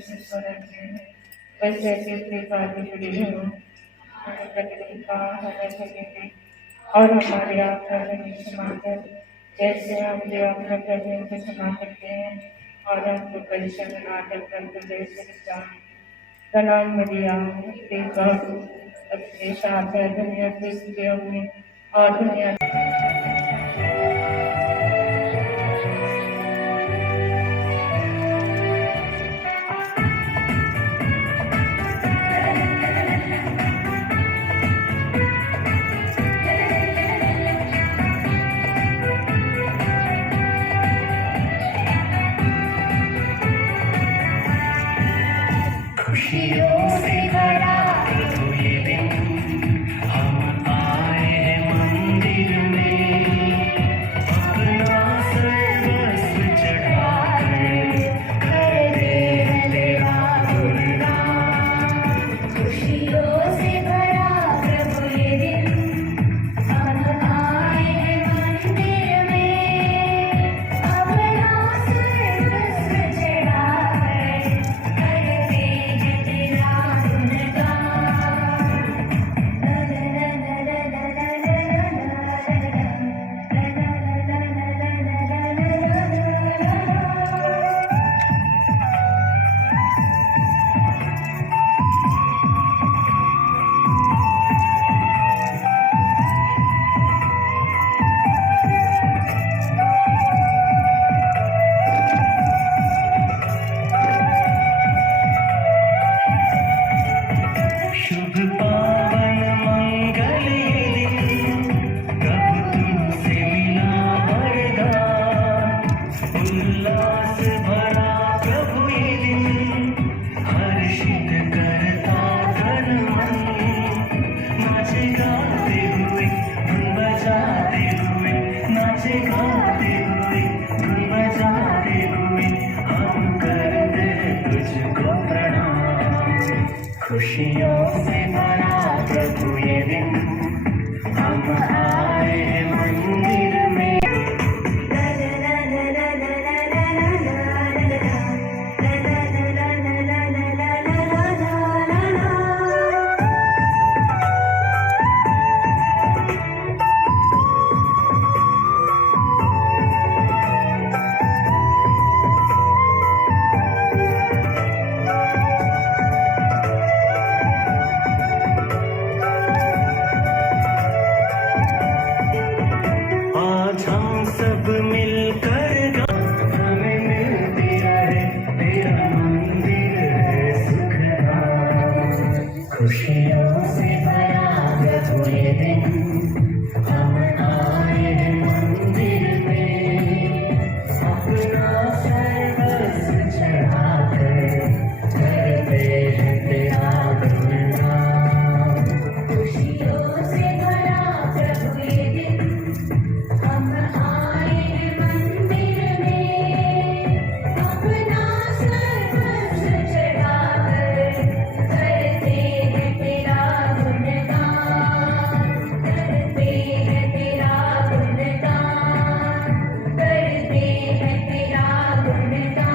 से करेंगे वैसे तीसरी बात जुड़ी हो हमारे प्रकृति का हमें लगेगी और हमारी यात्रा नहीं समाकर जैसे हम जो अपने प्रभु को क्षमा करते हैं और हमको परीक्षा में नाटक करके जैसे सलाम मरिया प्रभु अपने साथ है दुनिया की हमने और दुनिया खुशियों से भरा प्रभु ये दिन हम आए हैं मंदिर में अपना सर्वस्व चढ़ाकर करे हैं तेरा गुणगान। खुशियों से भरा प्रभु ये दिन हम आए हैं मंदिर में अपना सर्वस्व चढ़ाकर करते हैं तेरा शुभ पावन मंगल ये दिन कब तुमसे मिला वरदान। उल्लास भरा प्रभु ये दिन हर्षित करता तन मन। नाचे गाते हुए धुन बजाते हुए नाचे गाते हुए धुन बजाते हुए हम करते तुझको प्रणाम। खुशियों से भरा प्रभु ये दिन हम आए हैं मंदिर में। आज हम सब मिलकर हमें मिलती रहे तेरा मंदिर है सुखधाम। खुशियों से भरा प्रभु ये दिन हम आए हैं मंदिर में अपना सर्वस्व चढ़ाकर करते हैं तेरा गुणगान। खुशियों से भरा प्रभु ये दिन हम आए हैं मंदिर में अपना सर्वस्व चढ़ाकर करते हैं तेरा गुणगान। करते हैं तेरा गुणगान। करते हैं तेरा गुणगान।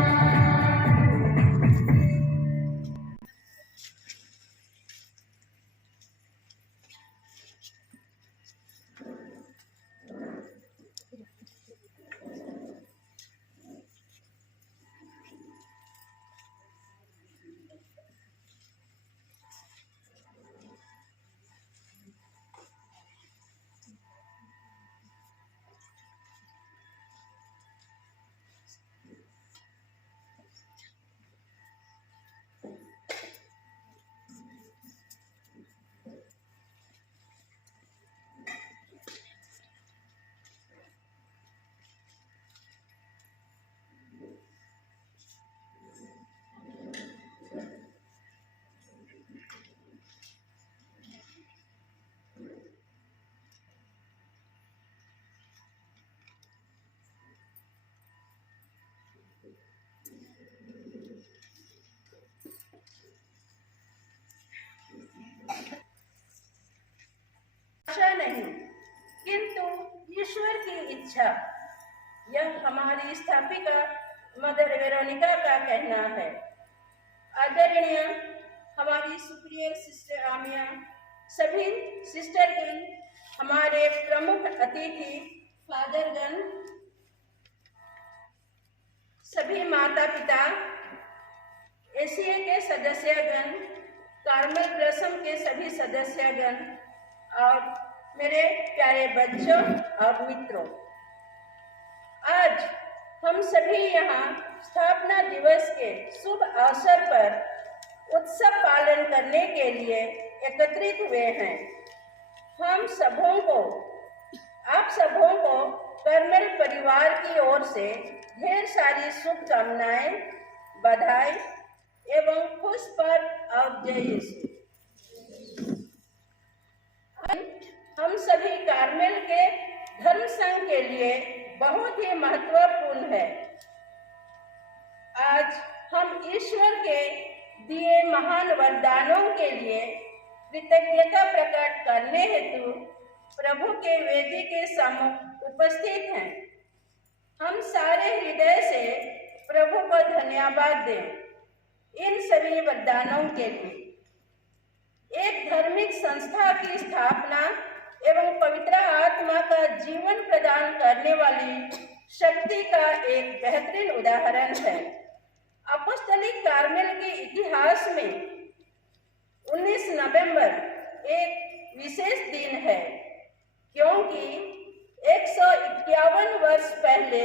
आशा नहीं किंतु ईश्वर की इच्छा, यह हमारी स्थापिका मदर वेरोनिका का कहना है। आदरणीय हमारी सुप्रियर सिस्टर आमिया, सभी सिस्टरगण, हमारे प्रमुख अतिथि फादरगण, सभी माता पिता, एसीए के सदस्यगण, कार्मल ब्लॉसम के सभी सदस्यगण और मेरे प्यारे बच्चों और मित्रों, आज हम सभी यहाँ स्थापना दिवस के शुभ अवसर पर उत्सव पालन करने के लिए एकत्रित हुए हैं। आप सबों को कार्मेल परिवार की ओर से ढेर सारी शुभकामनाएं, बधाई एवं खुश पर्व और जय यीशु। हम सभी कार्मेल के धर्म संघ के लिए बहुत ही महत्वपूर्ण है। आज हम ईश्वर के दिए महान वरदानों के लिए कृतज्ञता प्रकट करने हेतु प्रभु के वेदी के सम्मुख उपस्थित हैं। हम सारे हृदय से प्रभु को धन्यवाद दें इन सभी वरदानों के लिए। एक धार्मिक संस्था की स्थापना एवं पवित्र आत्मा का जीवन प्रदान करने वाली शक्ति का एक बेहतरीन उदाहरण है। अपोस्तलिक कार्मेल के इतिहास में 19 नवंबर एक विशेष दिन है, क्योंकि 151 वर्ष पहले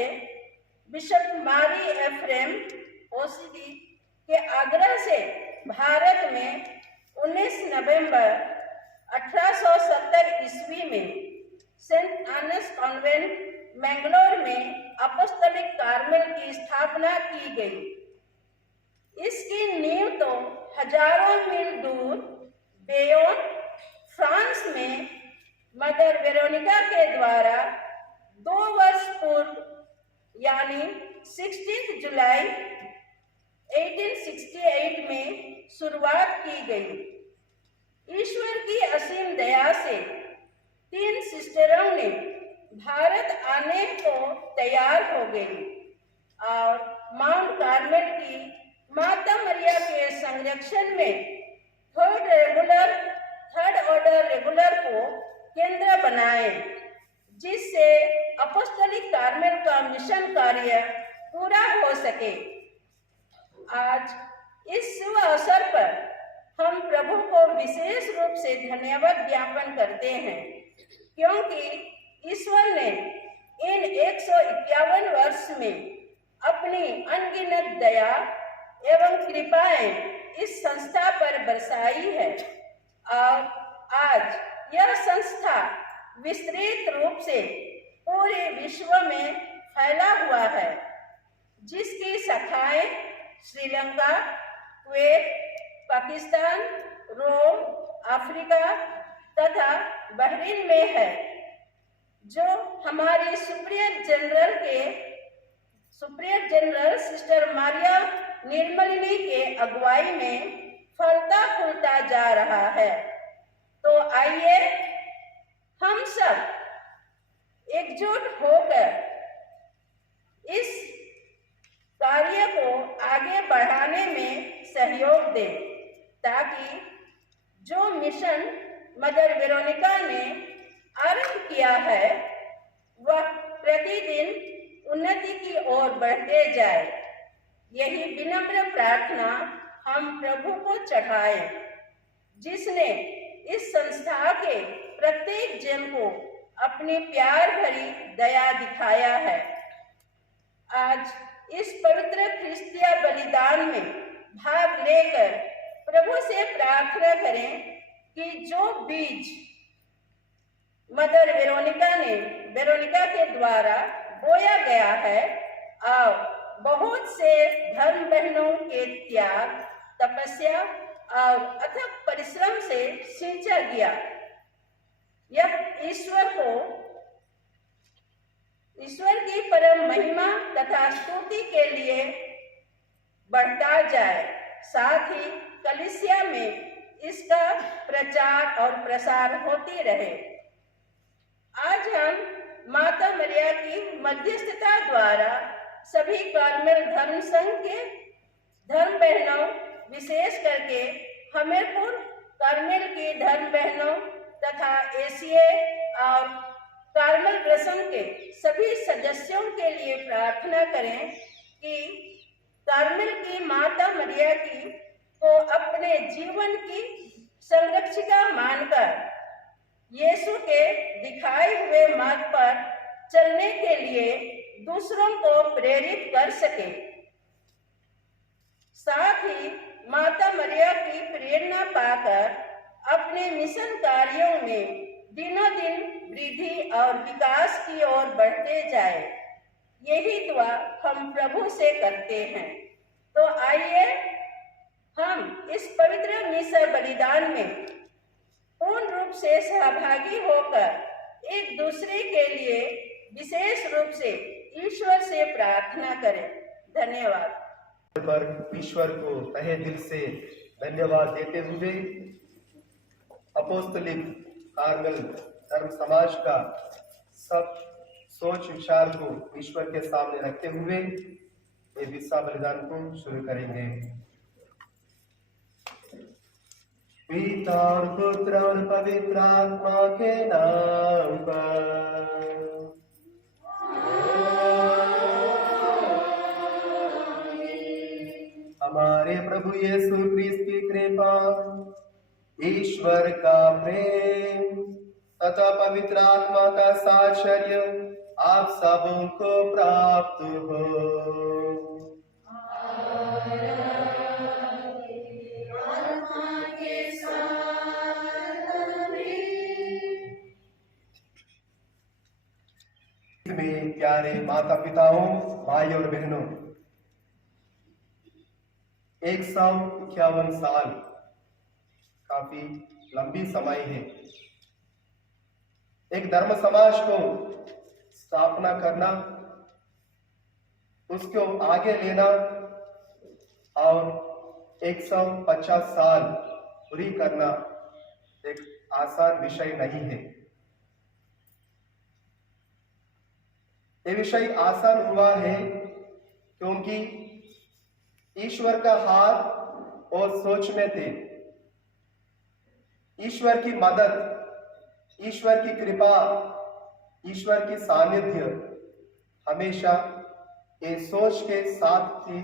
बिशप मारी एफ्रेम ओसीडी के आग्रह से भारत में 19 नवंबर 1870 ईस्वी में सेंट आनस कॉन्वेंट मैंगलोर में अपोस्तलिक कार्मेल की स्थापना की गई। इसकी नींव तो हजारों मील दूर बेयोन फ्रांस में मदर वेरोनिका के द्वारा 2 वर्ष पूर्व यानी 16 जुलाई 1868 में शुरुआत की गई। ईश्वर की असीम दया से 3 सिस्टरों ने भारत आने को तैयार हो गई और माउंट कार्मेल की माता मरिया के संरक्षण में थर्ड ऑर्डर रेगुलर को केंद्र बनाए, जिससे अपोस्तलिक कार्मेल का मिशन कार्य पूरा हो सके। आज इस शुभ अवसर पर हम प्रभु को विशेष रूप से धन्यवाद ज्ञापन करते हैं, क्योंकि ईश्वर ने इन 151 वर्ष में अपनी अनगिनत दया एवं कृपाएं इस संस्था पर बरसाई है और आज यह संस्था विस्तृत रूप से पूरे विश्व में फैला हुआ है, जिसकी शाखाएं श्रीलंका, कुवैत, पाकिस्तान, रोम, अफ्रीका तथा बहरीन में है, जो हमारी सुप्रियर जनरल सिस्टर मारिया निर्मलिनी के अगुवाई में फलता फूलता जा रहा है। तो आइए हम सब एकजुट होकर इस कार्य को आगे बढ़ाने में सहयोग दें, ताकि जो मिशन मदर वेरोनिका ने आरंभ किया है वह प्रतिदिन उन्नति की ओर बढ़ते जाए। यही विनम्र प्रार्थना हम प्रभु को चढ़ाएं, जिसने इस संस्था के प्रत्येक जन को अपनी प्यार भरी दया दिखाया है। आज इस पवित्र ख्रिस्तीय बलिदान में भाग लेकर प्रभु से प्रार्थना करें कि जो बीज मदर वेरोनिका के द्वारा बोया गया है और बहुत से धर्म बहनों के त्याग, तपस्या और अथक परिश्रम से सिंचा गया, यह ईश्वर की परम महिमा तथा स्तुति के लिए बढ़ता जाए। साथ ही कलीसिया में इसका प्रचार और प्रसार होती रहे। आज हम माता मरिया की मध्यस्थता द्वारा सभी कार्मेल धर्म संघ के धर्म बहनों, विशेष करके हमीरपुर कार्मेल की धर्म बहनों तथा एसीए और कार्मेल ब्लसम के सभी सदस्यों के लिए प्रार्थना करें कि कार्मेल की माता मरिया की को अपने जीवन की संरक्षिका मानकर यीशु के दिखाए हुए मार्ग पर चलने के लिए दूसरों को प्रेरित कर सके। साथ ही माता मरिया की प्रेरणा पाकर अपने मिशन कार्यों में दिनों दिन वृद्धि और विकास की ओर बढ़ते जाए, यही दुआ हम प्रभु से करते हैं। तो आइए हम इस पवित्र मिशन बलिदान में पूर्ण रूप से सहभागी होकर एक दूसरे के लिए विशेष रूप से ईश्वर से प्रार्थना करें। धन्यवाद। पर ईश्वर को तहे दिल से धन्यवाद देते हुए अपोस्तलिक कार्मेल धर्म समाज का सब सोच विचार को ईश्वर के सामने रखते हुए ये विशा बलिदान को शुरू करेंगे। पिता और पुत्र और पवित्र आत्मा के नाम पर हमारे प्रभु यीशु क्रिस्त की कृपा, ईश्वर का प्रेम तथा पवित्र आत्मा का साहचर्य आप सबों को प्राप्त हो। में प्यारे माता पिताओं, भाई और बहनों, 151 साल काफी लंबी समय है। एक धर्म समाज को स्थापना करना, उसको आगे लेना और 150 साल पूरी करना एक आसान विषय नहीं है। ये विषय आसान हुआ है क्योंकि ईश्वर का हाथ और सोच में थे। ईश्वर की मदद, ईश्वर की कृपा, ईश्वर की सानिध्य हमेशा ये सोच के साथ थी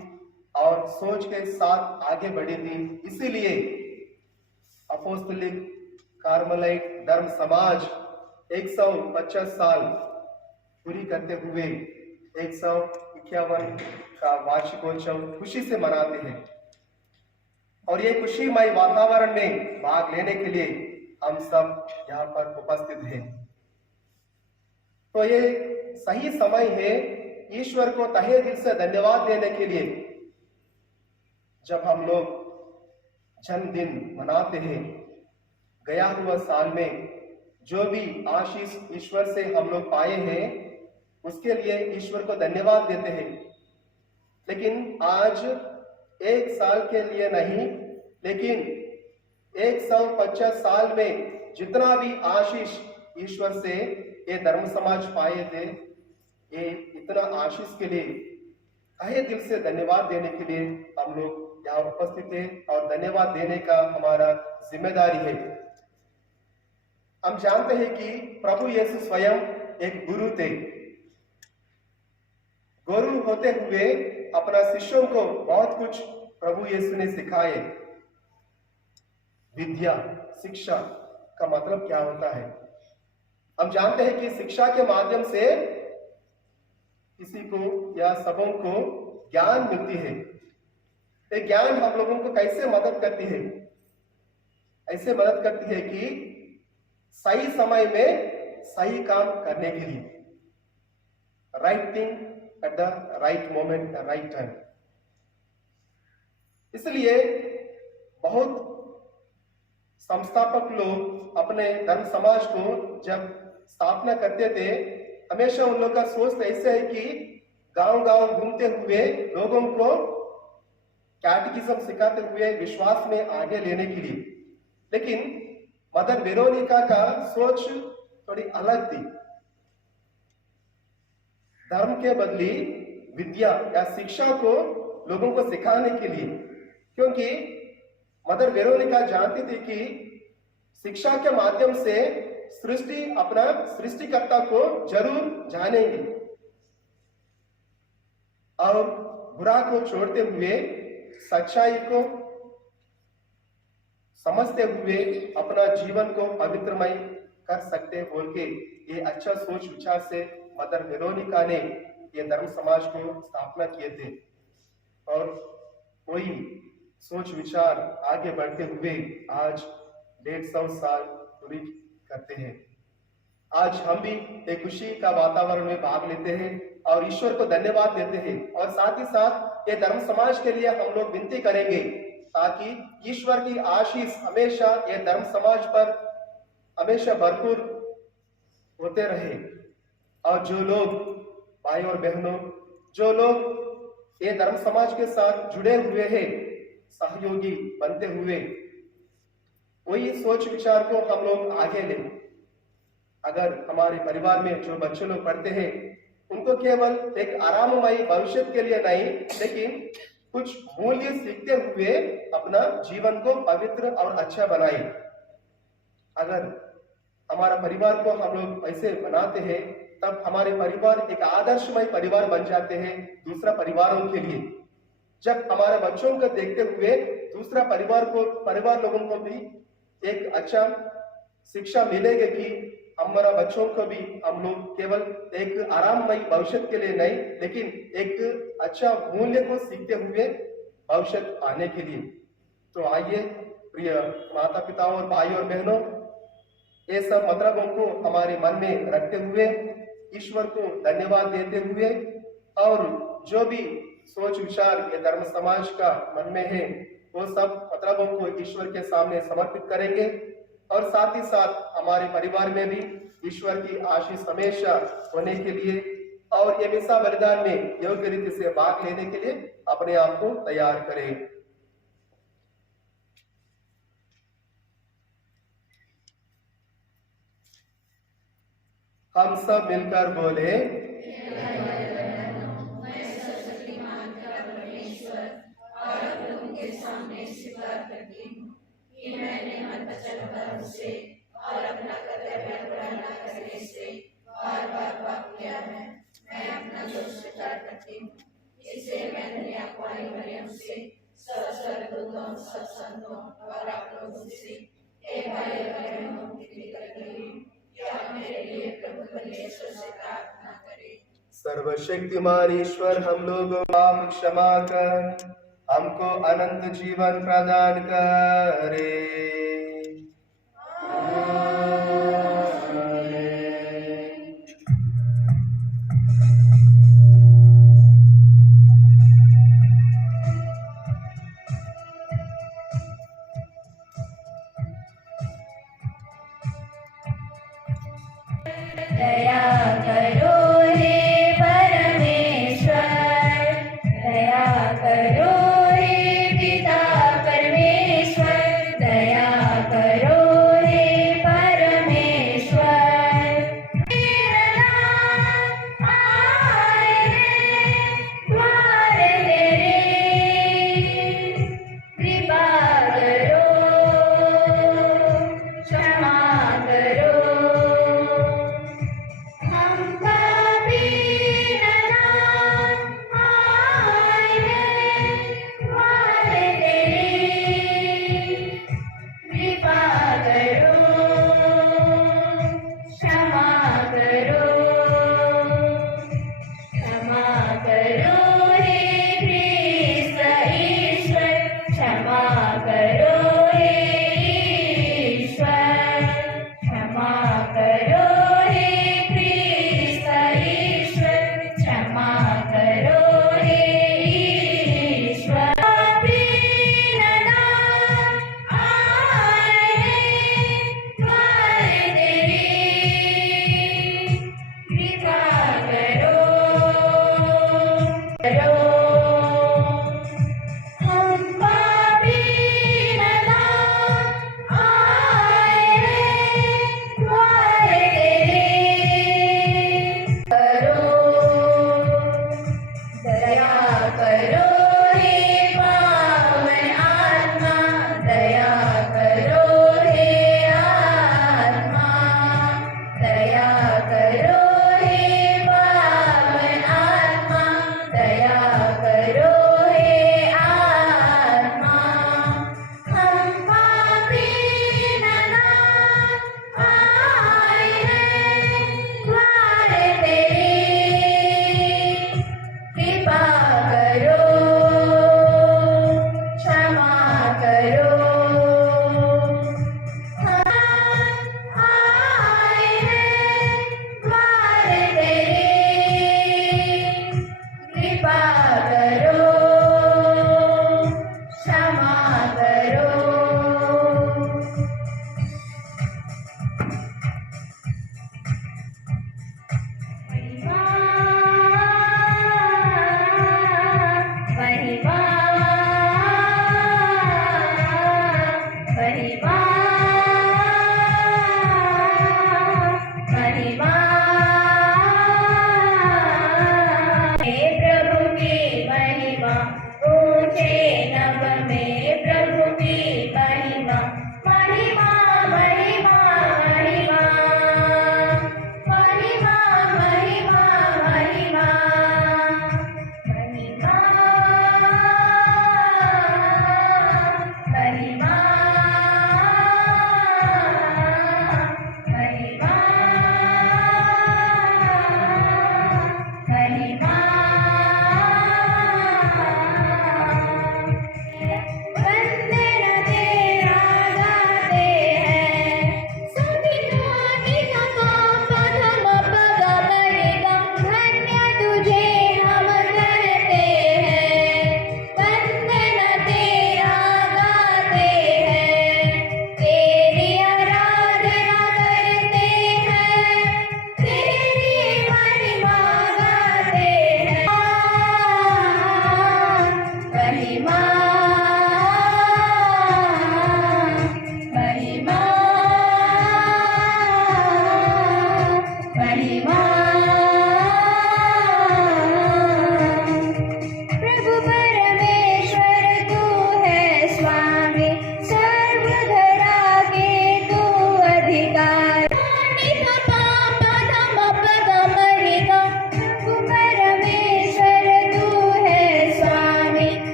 और सोच के साथ आगे बढ़ी थी। इसीलिए अपोस्तलिक कार्मेलाइट धर्म समाज 150 साल पूरी करते हुए 151 का वार्षिकोत्सव खुशी से मनाते हैं। और ये खुशीमय वातावरण में भाग लेने के लिए हम सब यहाँ पर उपस्थित हैं। तो ये सही समय है ईश्वर को तहे दिल से धन्यवाद देने के लिए। जब हम लोग जन्मदिन मनाते हैं, गया हुआ साल में जो भी आशीष ईश्वर से हम लोग पाए हैं उसके लिए ईश्वर को धन्यवाद देते हैं। लेकिन आज एक साल के लिए नहीं, लेकिन 150 साल में जितना भी आशीष ईश्वर से ये धर्म समाज पाए थे, ये इतना आशीष के लिए तहे दिल से धन्यवाद देने के लिए हम लोग यहाँ उपस्थित हैं और धन्यवाद देने का हमारा जिम्मेदारी है। हम जानते हैं कि प्रभु यीशु स्वयं एक गुरु थे। गुरु होते हुए अपना शिष्यों को बहुत कुछ प्रभु यीशु ने सिखाए। विद्या, शिक्षा का मतलब क्या होता है? हम जानते हैं कि शिक्षा के माध्यम से किसी को या सबों को ज्ञान मिलती है। ये ज्ञान हम लोगों को कैसे मदद करती है? ऐसे मदद करती है कि सही समय में सही काम करने के लिए, right thing at the right moment, right time. इसलिए बहुत संस्थापक लोग अपने धर्म समाज को जब स्थापना करते थे, हमेशा उन लोग का सोच ऐसे है कि गांव-गांव घूमते हुए लोगों को कैटेकिज्म सिखाते हुए विश्वास में आगे लेने के लिए। लेकिन मदर वेरोनिका का सोच थोड़ी अलग थी। धर्म के बदले विद्या या शिक्षा को लोगों को सिखाने के लिए, क्योंकि मदर वेरोनिका जानती थी कि शिक्षा के माध्यम से सृष्टि अपना सृष्टिकर्ता को जरूर जानेंगे और बुरा को छोड़ते हुए सच्चाई को समझते हुए अपना जीवन को पवित्रमय कर सकते बोल के ये अच्छा सोच विचार से मदर वेरोनिका ने ये धर्म समाज को स्थापना किए थे। और कोई सोच विचार आगे बढ़ते हुए आज 150 साल पूरी करते हैं। आज हम भी एक खुशी का वातावरण में भाग लेते हैं और ईश्वर को धन्यवाद देते हैं और साथ ही साथ ये धर्म समाज के लिए हम लोग विनती करेंगे ताकि ईश्वर की आशीष हमेशा ये धर्म समाज पर हमेशा भरपूर होते रहे। और जो लोग भाई और बहनों, जो लोग ये धर्म समाज के साथ जुड़े हुए हैं, सहयोगी बनते हुए, वही सोच विचार को हम लोग आगे लें। अगर हमारे परिवार में जो बच्चे लोग पढ़ते हैं उनको केवल एक आराममय भविष्य के लिए नहीं, लेकिन कुछ मूल्य सीखते हुए अपना जीवन को पवित्र और अच्छा बनाए। अगर हमारा परिवार को हम लोग ऐसे बनाते हैं तब हमारे परिवार एक आदर्शमय परिवार बन जाते हैं दूसरा परिवारों के लिए। जब हमारे बच्चों को देखते हुए दूसरा परिवार लोगों को भी एक अच्छा शिक्षा मिलेगी कि हमारा बच्चों को भी हम लोग केवल एक आराममय भविष्य के लिए नहीं, लेकिन एक अच्छा मूल्य को सीखते हुए भविष्य पाने के लिए। तो आइए प्रिय माता पिता और भाई और बहनों, ये सब मतलबों को हमारे मन में रखते हुए ईश्वर को धन्यवाद देते हुए और जो भी सोच विचार ये धर्म समाज का मन में है वो सब मतलबों को ईश्वर के सामने समर्पित करेंगे और साथ ही साथ हमारे परिवार में भी ईश्वर की आशीष हमेशा होने के लिए और ये मिसा बलिदान में योग्य रीति से भाग लेने के लिए अपने आप को तैयार करें। हम सब मिलकर बोले, और अपना कर्तव्य पूरा न करने से बार-बार पाप किया है। मैं अपना दोष स्वीकार करती हूँ। इससे मैं दुनिया को आई मरियम से, सब स्वर्गदूतों, सब संतों और आप लोगों से हे भाई और बहनों विनती करती हूँ कि आप मेरे लिए प्रभु परमेश्वर से प्रार्थना करें। सर्वशक्तिमान ईश्वर हम लोगों पाप क्षमा कर हमको अनंत जीवन प्रदान करे। दया करो हे परमेश्वर, दया करो हे पिता परमेश्वर, दया करो हे परमेश्वर। तेरा नाम आए हैं द्वार तेरे, कृपा करो क्षमा करो। हम पापी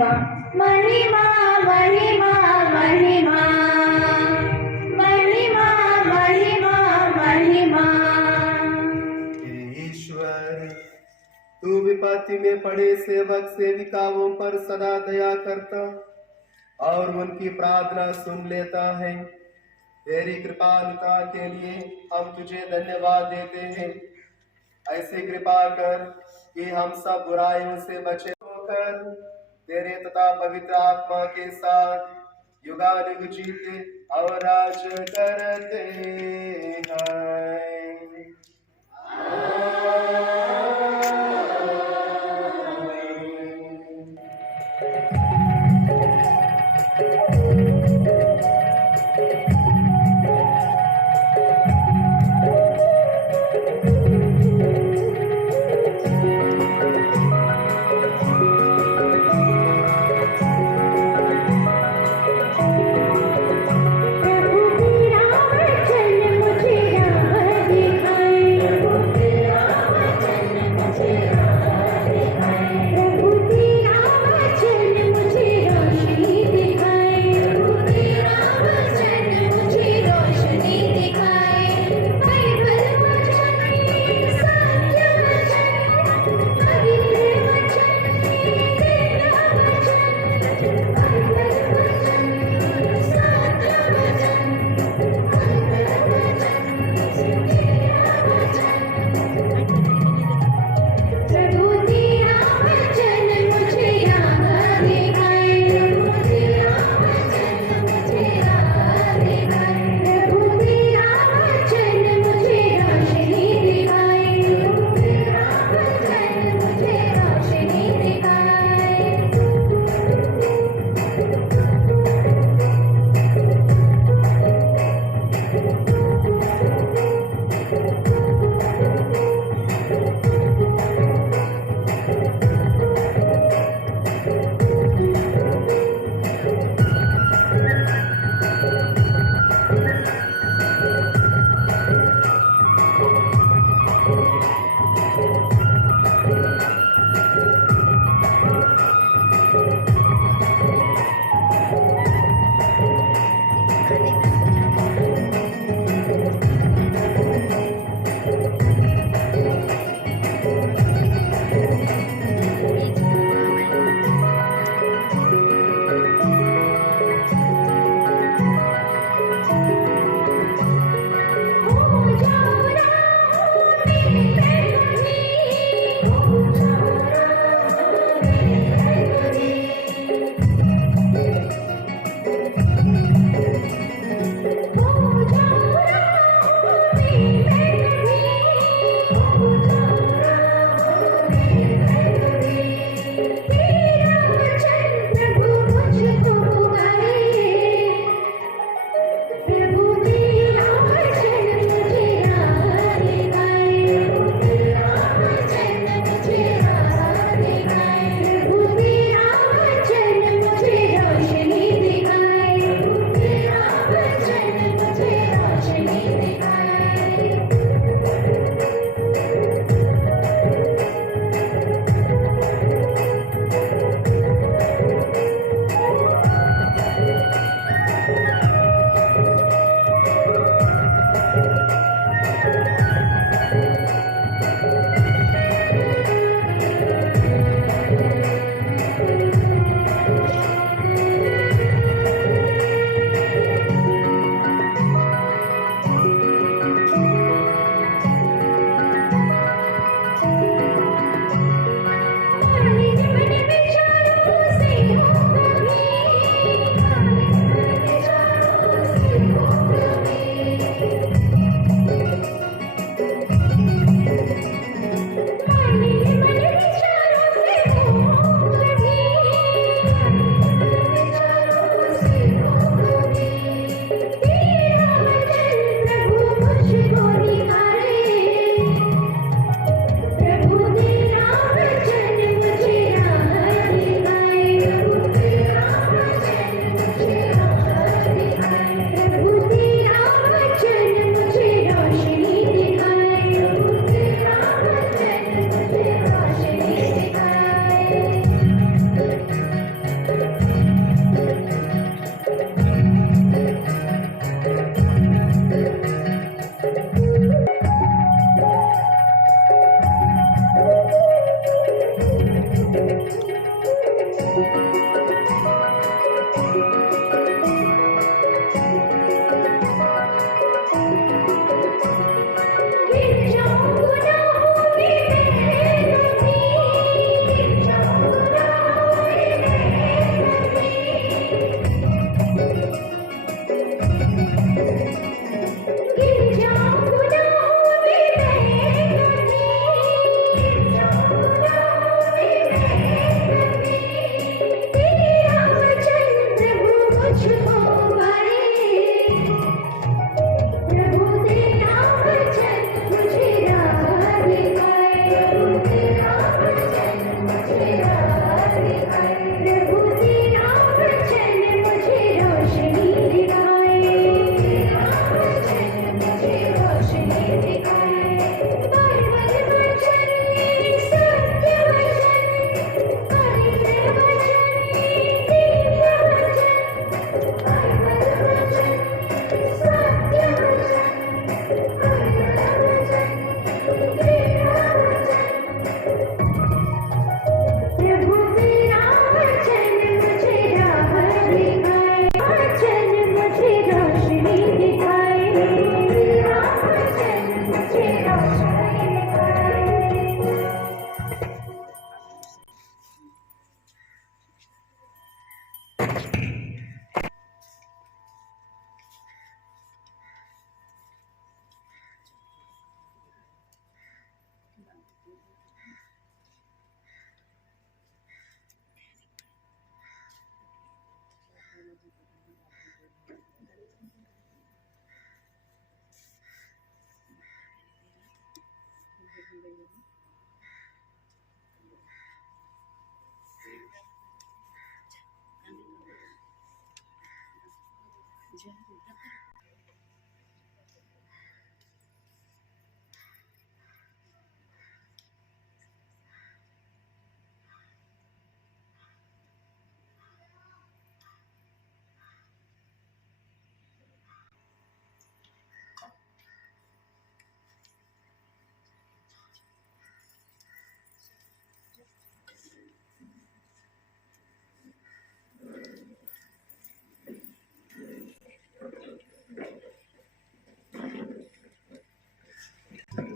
महिमा महिमा महिमा महिमा महिमा महिमा महिमा। हे ईश्वर, तू विपत्ति में पड़े सेवक सेविकाओं पर सदा दया करता और उनकी प्रार्थना सुन लेता है। तेरी कृपालुता के लिए हम तुझे धन्यवाद देते हैं। ऐसी कृपा कर कि हम सब बुराइयों से बचे होकर तेरे तथा पवित्र आत्मा के साथ युगानुग जीते और राज करते हैं। प्रभु तेरा वचन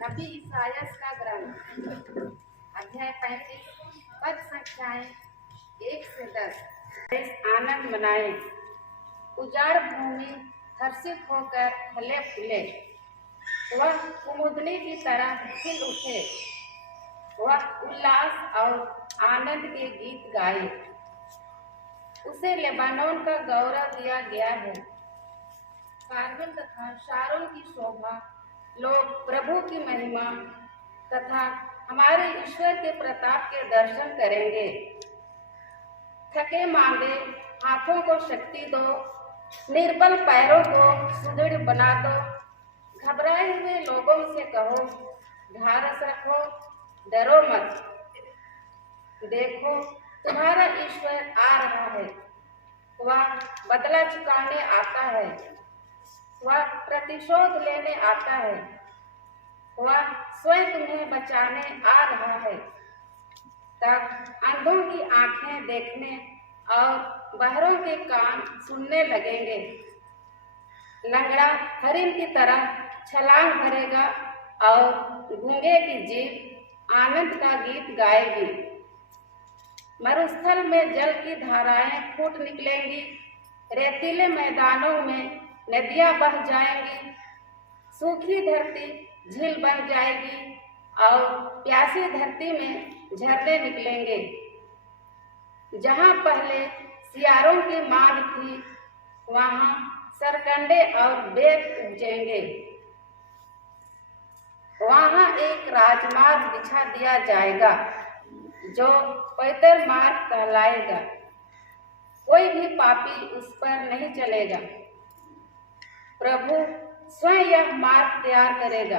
नबी ईसायास का ग्रंथ अध्याय 35 पद संख्याएं 1 से 10। आनंद मनाए, उजाड़ भूमि हर्षित होकर फले फूले, वह कुमुदनी की तरह खिल उठे, वह उल्लास और आनंद के गीत गाए। उसे लेबानोन का गौरव दिया गया है, कारमेल तथा शारोन की शोभा। लोग प्रभु की महिमा तथा हमारे ईश्वर के प्रताप के दर्शन करेंगे। थके मांदे हाथों को शक्ति दो, निर्बल पैरों को सुदृढ़ बना दो। घबराए हुए लोगों से कहो, ढारस रखो, डरो मत। देखो, तुम्हारा ईश्वर आ रहा है, वह बदला चुकाने आता है, वह प्रतिशोध लेने आता है, वह स्वयं तुम्हें बचाने आ रहा है। तब अंधों की आंखें देखने और बहरों के कान सुनने लगेंगे। लंगड़ा हरिण की तरह छलांग भरेगा और गूंगे की जीभ आनंद का गीत गाएगी। मरुस्थल में जल की धाराएं फूट निकलेंगी, रेतीले मैदानों में नदियां बह जाएंगी, सूखी धरती झील बन जाएगी और प्यासी धरती में झरने निकलेंगे। जहां पहले सियारों की मांग थी, वहां सरकंडे और बेर उपजेंगे। वहां एक राजमार्ग बिछा दिया जाएगा जो पैदल मार्ग कहलाएगा। कोई भी पापी उस पर नहीं चलेगा। प्रभु स्वयं यह मार्ग तैयार करेगा।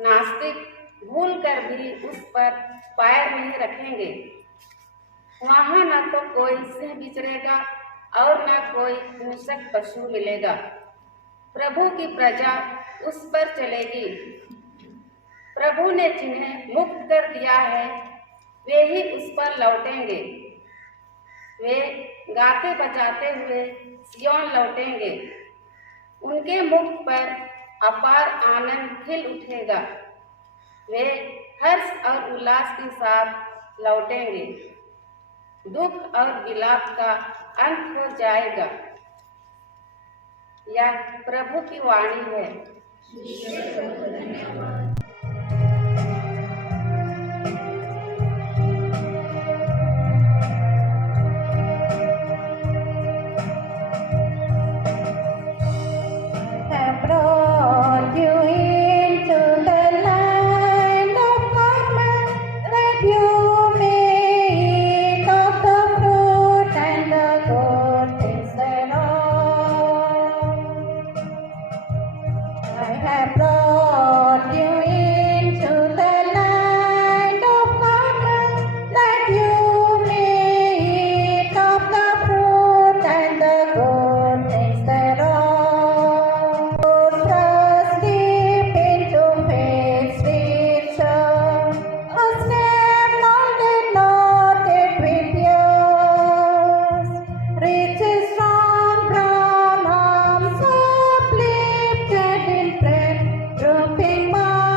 नास्तिक भूल कर भी उस पर पैर नहीं रखेंगे। वहां न तो कोई सिंह विचरेगा और न कोई हिंसक पशु मिलेगा। प्रभु की प्रजा उस पर चलेगी। प्रभु ने जिन्हें मुक्त कर दिया है, वे ही उस पर लौटेंगे। वे गाते बजाते हुए सियोन लौटेंगे। उनके मुख पर अपार आनंद खिल उठेगा। वे हर्ष और उल्लास के साथ लौटेंगे। दुख और विलाप का अंत हो जाएगा। यह प्रभु की वाणी है। Dropping my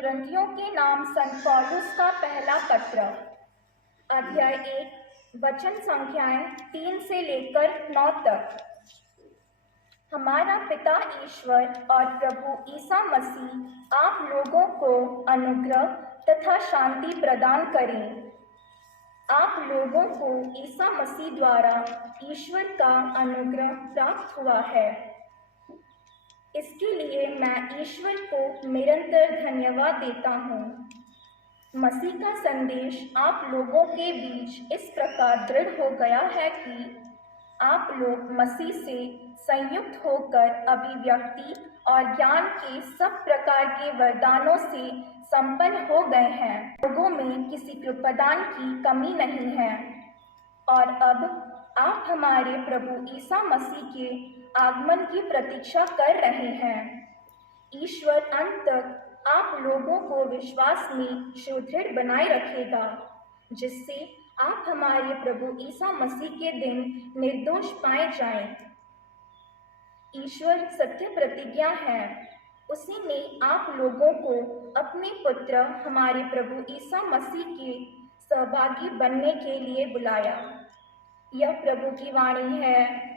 कुरिन्थियों के नाम संत पौलुस का पहला पत्र, अध्याय 1, वचन संख्याएं 3 से लेकर 9 तक। हमारा पिता ईश्वर और प्रभु ईसा मसीह आप लोगों को अनुग्रह तथा शांति प्रदान करें। आप लोगों को ईसा मसीह द्वारा ईश्वर का अनुग्रह प्राप्त हुआ है। इसके लिए मैं ईश्वर को निरंतर धन्यवाद देता हूँ। मसीह का संदेश आप लोगों के बीच इस प्रकार दृढ़ हो गया है कि आप लोग मसीह से संयुक्त होकर अभिव्यक्ति और ज्ञान के सब प्रकार के वरदानों से संपन्न हो गए हैं। लोगों में किसी कृपादान की कमी नहीं है। और अब आप हमारे प्रभु ईसा मसीह के आगमन की प्रतीक्षा कर रहे हैं। ईश्वर अंत तक आप लोगों को विश्वास में सुदृढ़ बनाए रखेगा, जिससे आप हमारे प्रभु ईसा मसीह के दिन निर्दोष पाए जाएं। ईश्वर सत्य प्रतिज्ञा है। उसी ने आप लोगों को अपने पुत्र हमारे प्रभु ईसा मसीह के सहभागी बनने के लिए बुलाया। यह प्रभु की वाणी है।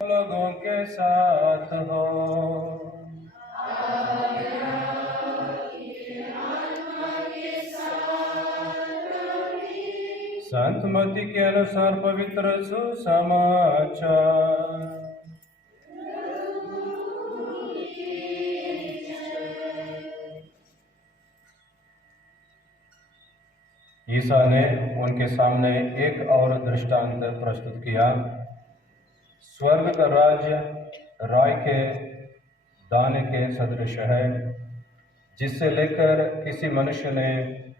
लोगों के साथ हो। संत मत्ती के अनुसार पवित्र सुसमाचार। ईसा ने उनके सामने एक और दृष्टांत प्रस्तुत किया। स्वर्ग का राज्य राय के दाने के सदृश है, जिससे लेकर किसी मनुष्य ने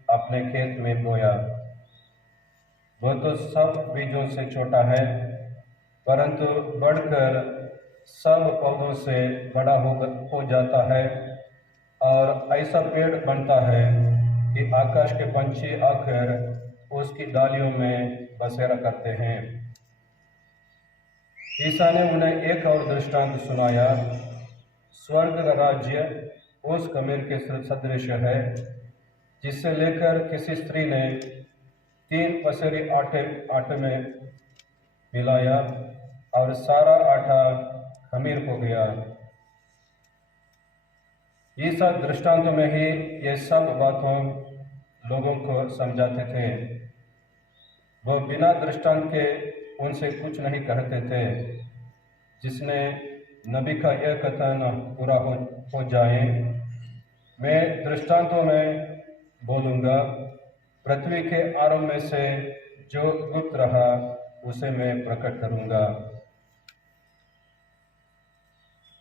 अपने खेत में बोया। वह तो सब बीजों से छोटा है, परंतु बढ़कर सब पौधों से बड़ा हो जाता है और ऐसा पेड़ बनता है कि आकाश के पंछी आकर उसकी डालियों में बसेरा करते हैं। ईसा ने उन्हें एक और दृष्टांत सुनाया। स्वर्ग का राज्य उस खमीर के सदृश है, जिससे लेकर किसी स्त्री ने 3 पसेरी आटे में मिलाया और सारा आटा खमीर हो गया। ईसा दृष्टांत में ही ये सब बातों लोगों को समझाते थे। वो बिना दृष्टांत के उनसे कुछ नहीं कहते थे, जिसने नबी का यह कथन पूरा हो जाए, मैं दृष्टांतों में बोलूँगा, पृथ्वी के आरंभ में से जो गुप्त रहा उसे मैं प्रकट करूँगा।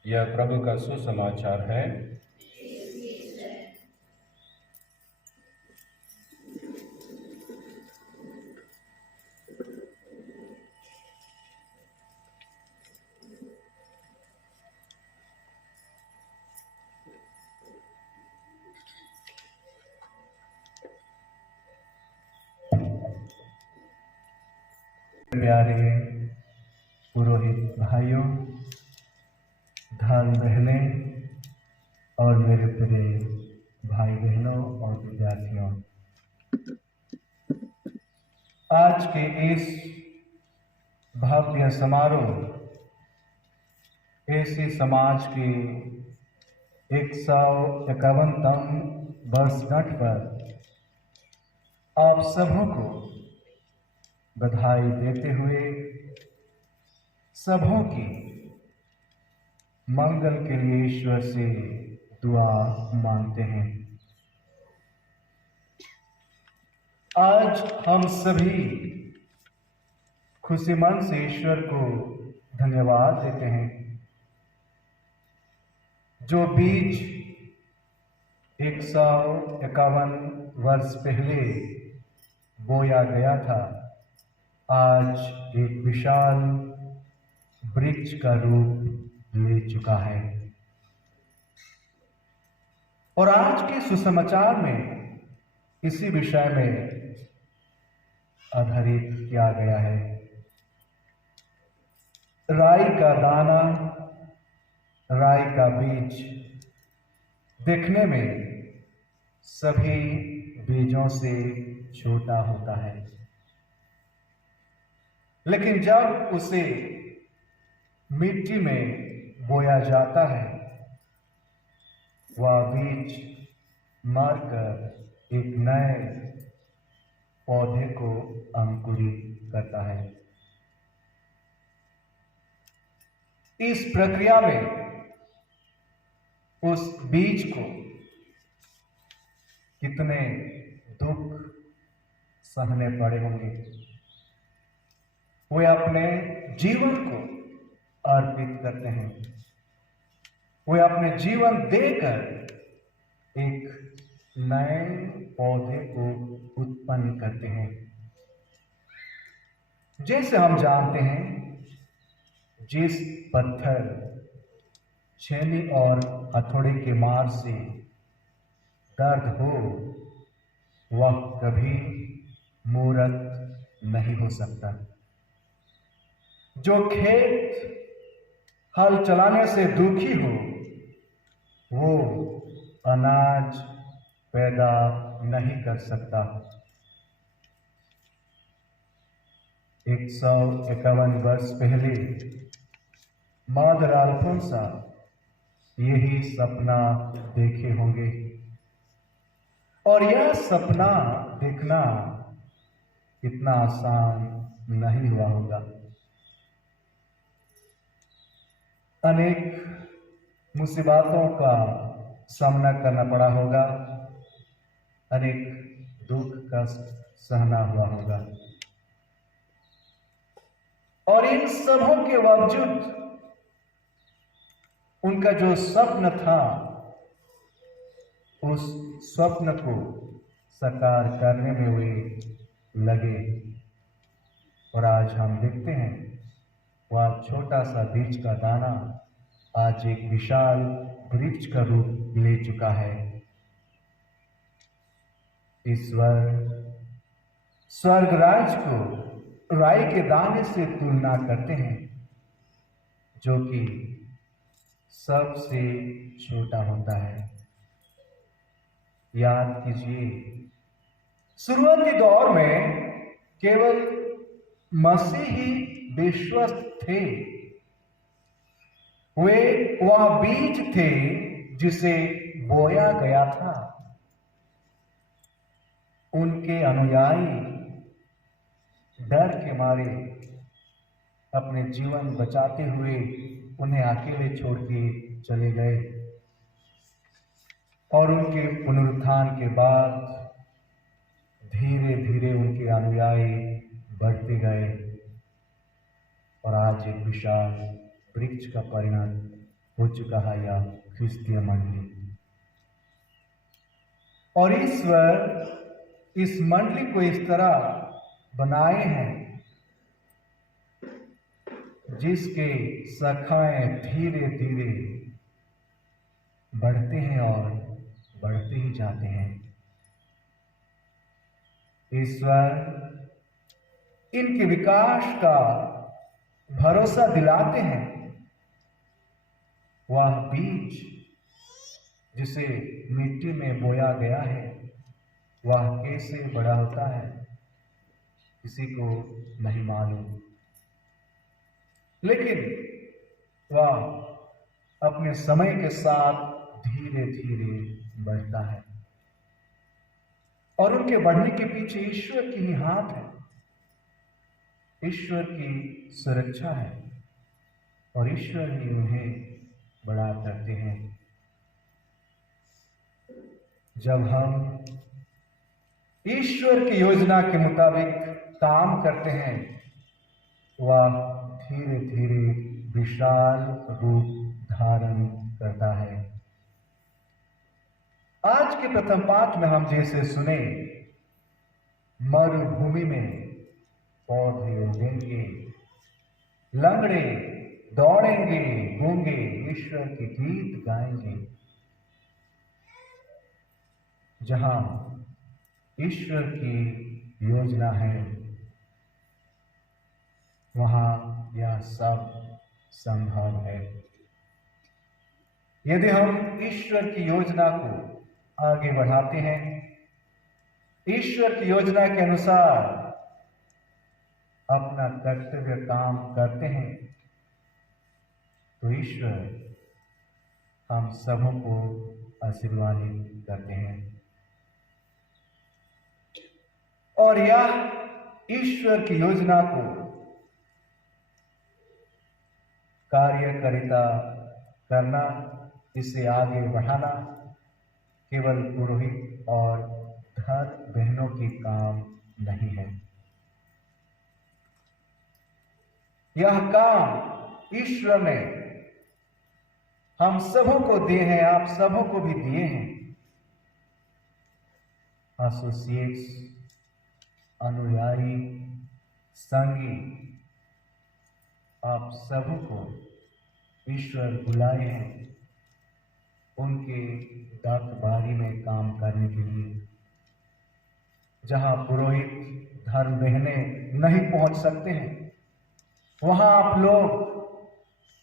यह प्रभु का सुसमाचार है। प्यारे पुरोहित भाइयों, धर्म बहनें और मेरे प्रिय भाई बहनों और विद्यार्थियों, आज के इस भव्य समारोह ऐसे समाज के 151तम वर्षगांठ पर आप सबों को बधाई देते हुए सबों की मंगल के लिए ईश्वर से दुआ मांगते हैं। आज हम सभी खुशी मन से ईश्वर को धन्यवाद देते हैं जो बीज 151 वर्ष पहले बोया गया था, आज एक विशाल वृक्ष का रूप ले चुका है। और आज के सुसमाचार में इसी विषय में आधारित किया गया है। राई का दाना, राई का बीज देखने में सभी बीजों से छोटा होता है, लेकिन जब उसे मिट्टी में बोया जाता है, वह बीज मरकर एक नए पौधे को अंकुरित करता है। इस प्रक्रिया में उस बीज को कितने दुख सहने पड़े होंगे। वे अपने जीवन को अर्पित करते हैं, वे अपने जीवन देकर एक नए पौधे को उत्पन्न करते हैं। जैसे हम जानते हैं, जिस पत्थर छेनी और हथौड़े के मार से दर्द हो, वह कभी मूर्त नहीं हो सकता। जो खेत हल चलाने से दुखी हो, वो अनाज पैदा नहीं कर सकता। 151 वर्ष पहले मदर अल्फोंसा यही सपना देखे होंगे, और यह सपना देखना इतना आसान नहीं हुआ होगा। अनेक मुसीबतों का सामना करना पड़ा होगा, अनेक दुख का सहना हुआ होगा, और इन सबों के बावजूद उनका जो स्वप्न था, उस स्वप्न को साकार करने में वे लगे। और आज हम देखते हैं, वह छोटा सा बीज का दाना आज एक विशाल वृक्ष का रूप ले चुका है। ईश्वर स्वर्ग राज्य को राई के दाने से तुलना करते हैं, जो कि सबसे छोटा होता है। याद कीजिए, शुरुआती दौर में केवल मसीह ही विश्वस्त थे। वे वह बीज थे जिसे बोया गया था। उनके अनुयायी डर के मारे अपने जीवन बचाते हुए उन्हें अकेले छोड़ के चले गए, और उनके पुनरुत्थान के बाद धीरे धीरे उनके अनुयायी बढ़ते गए, और आज एक विशाल वृक्ष का परिणत हो चुका है यह ख्रिस्तीय मंडली। और ईश्वर इस मंडली को इस तरह बनाए हैं जिसके शाखाएं धीरे धीरे बढ़ते हैं और बढ़ते ही जाते हैं। ईश्वर इनके विकास का भरोसा दिलाते हैं। वह बीज जिसे मिट्टी में बोया गया है वह कैसे बड़ा होता है किसी को नहीं मालूम, लेकिन वह अपने समय के साथ धीरे धीरे बढ़ता है और उनके बढ़ने के पीछे ईश्वर की ही हाथ है, ईश्वर की सुरक्षा है और ईश्वर ही उन्हें बड़ा करते हैं। जब हम ईश्वर की योजना के मुताबिक काम करते हैं वह धीरे धीरे विशाल रूप धारण करता है। आज के प्रथम पाठ में हम जैसे सुने, मरुभूमि में पौधे उगेंगे, लंगड़े दौड़ेंगे, गूंगे ईश्वर के गीत गाएंगे। जहां ईश्वर की योजना है वहां यह सब संभव है। यदि हम ईश्वर की योजना को आगे बढ़ाते हैं, ईश्वर की योजना के अनुसार अपना कर्तव्य काम करते हैं, तो ईश्वर हम सबों को आशीर्वादित करते हैं। और यह ईश्वर की योजना को कार्यकारिता करना, इसे आगे बढ़ाना केवल पुरोहित और धर्म बहनों की काम नहीं है। यह काम ईश्वर ने हम सबों को दिए हैं, आप सबों को भी दिए हैं। एसोसिएट्स, अनुयायी, संगी, आप सबों को ईश्वर बुलाए हैं उनके दाखबारी में काम करने के लिए। जहां पुरोहित, धर्म बहनें नहीं पहुंच सकते हैं, वहां आप लोग